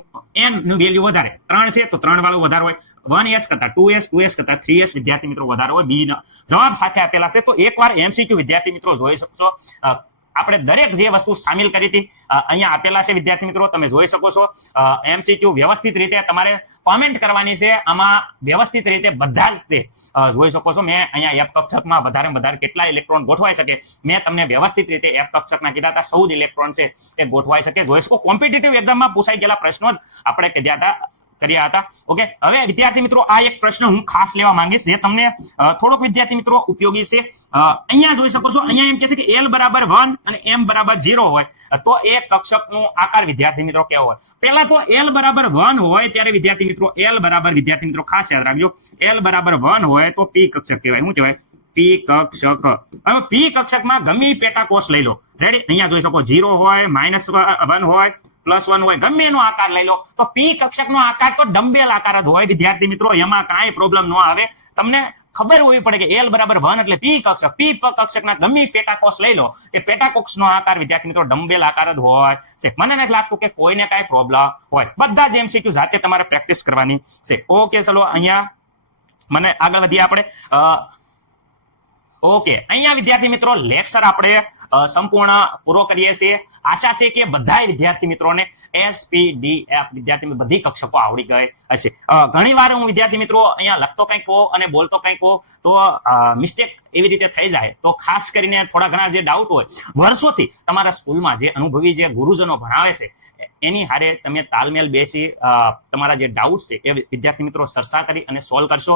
n નું વેલ્યુ વધારે, 3 છે તો 3 વાળો વધારે હોય, 1s કરતા 2s, 2s કરતા 3s વિદ્યાર્થી મિત્રો વધારે હોય. બી જવાબ સાથે આપેલા છે. તો એકવાર MCQ વિદ્યાર્થી મિત્રો જોઈ શકશો. આપણે દરેક જે વસ્તુ સામેલ કરી હતી અહીંયા આપેલા છે વિદ્યાર્થી મિત્રો, તમે જોઈ શકો છો. MCQ વ્યવસ્થિત રીતે તમારે કોમેન્ટ કરવાની છે, આમાં વ્યવસ્થિત રીતે બધા જ તે જોઈ શકો છો. મેં અહીંયા F કક્ષકમાં વધારે કેટલા ઇલેક્ટ્રોન ગોઠવાઈ શકે મેં તમને વ્યવસ્થિત રીતે F કક્ષકના કીધા હતા. 14 ઇલેક્ટ્રોન છે એ ગોઠવાઈ શકે. જોઈ શકો કોમ્પિટિટિવ એક્ઝામમાં પૂછાઈ ગયેલા પ્રશ્નો જ આપણે કર્યા હતા. ઓકે, હવે વિદ્યાર્થી મિત્રો આ એક પ્રશ્ન હું ખાસ લેવા માંગીશ, જે તમને થોડોક વિદ્યાર્થી મિત્રો ઉપયોગી છે. અહીંયા જોઈ શકો છો, અહીંયા એમ કહે છે કે L બરાબર 1 અને M બરાબર 0 હોય તો એ કક્ષકનો આકાર વિદ્યાર્થી મિત્રો કેવો હોય? પહેલા તો L બરાબર 1 હોય ત્યારે વિદ્યાર્થી મિત્રો L બરાબર વિદ્યાર્થી મિત્રો ખાસ યાદ રાખજો, L બરાબર 1 હોય તો P કક્ષક કહેવાય. શું કહેવાય? P કક્ષક. હવે P કક્ષકમાં ગમે પેટા કોષ લઈ લો. રેડી? અહીંયા જોઈ શકો 0 હોય, -1 હોય, +1 હોય, ગમે એનો આકાર લઈ લો તો P કક્ષકનો આકાર તો ડંબેલ આકાર જ હોય વિદ્યાર્થી મિત્રો. એમાં કાંઈ પ્રોબ્લેમ ન આવે. તમને ખબર હોવી પડે કે L બરાબર 1 એટલે P કક્ષક. P કક્ષકના ગમે પેટાકોષ લઈ લો, એ પેટાકોષનો આકાર વિદ્યાર્થી મિત્રો ડંબેલ આકાર જ હોય છે. મને નથી લાગતું કે કોઈને કાંઈ પ્રોબ્લેમ હોય. બધા જ MCQ જાતે તમારે પ્રેક્ટિસ કરવાની છે. ઓકે, ચલો અહીંયા મને આગળ વધીએ આપણે. ઓકે, અહીંયા વિદ્યાર્થી મિત્રો લેક્ચર આપણે સંપૂર્ણ પૂરો કરીએ છીએ. આશા છે કે બધા વિદ્યાર્થી મિત્રોને SPDF વિદ્યાર્થી બધી કક્ષકો આવડી ગઈ હશે. ઘણી વાર હું વિદ્યાર્થી મિત્રો અહીંયા લખતો કંઈક કહો અને બોલતો કંઈક કહો તો મિસ્ટેક એવી રીતે થઈ જાય. તો ખાસ કરીને થોડા ઘણા જે ડાઉટ હોય, વર્ષોથી તમારા સ્કૂલમાં જે અનુભવી જે ગુરુજનો ભણાવે છે એની હારે તમે તાલમેલ બેસી તમારા જે ડાઉટ છે એ વિદ્યાર્થી મિત્રો ચર્ચા કરી અને સોલ્વ કરશો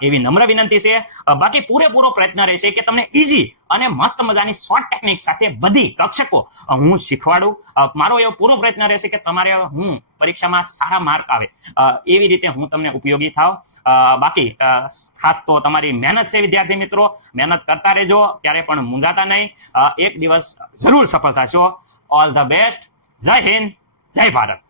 એવી નમ્ર વિનંતી છે. બાકી પૂરેપૂરો પ્રયત્ન રહેશે કે તમને ઈઝી અને મસ્ત મજાની શોર્ટ ટેકનિક સાથે બધી કક્ષકો હું શીખવાડું. મારો એવો પૂરો પ્રયત્ન રહેશે કે તમારે હું પરીક્ષામાં સારા માર્ક આવે એવી રીતે હું તમને ઉપયોગી થાવ. બાકી ખાસ તો તમારી મહેનત છે વિદ્યાર્થી મિત્રો, મહેનત કરતા રહેજો, ક્યારે પણ મૂંઝાતા નહીં. એક દિવસ જરૂર સફળ થશો. All the best. જય હિન્દ, જય ભારત.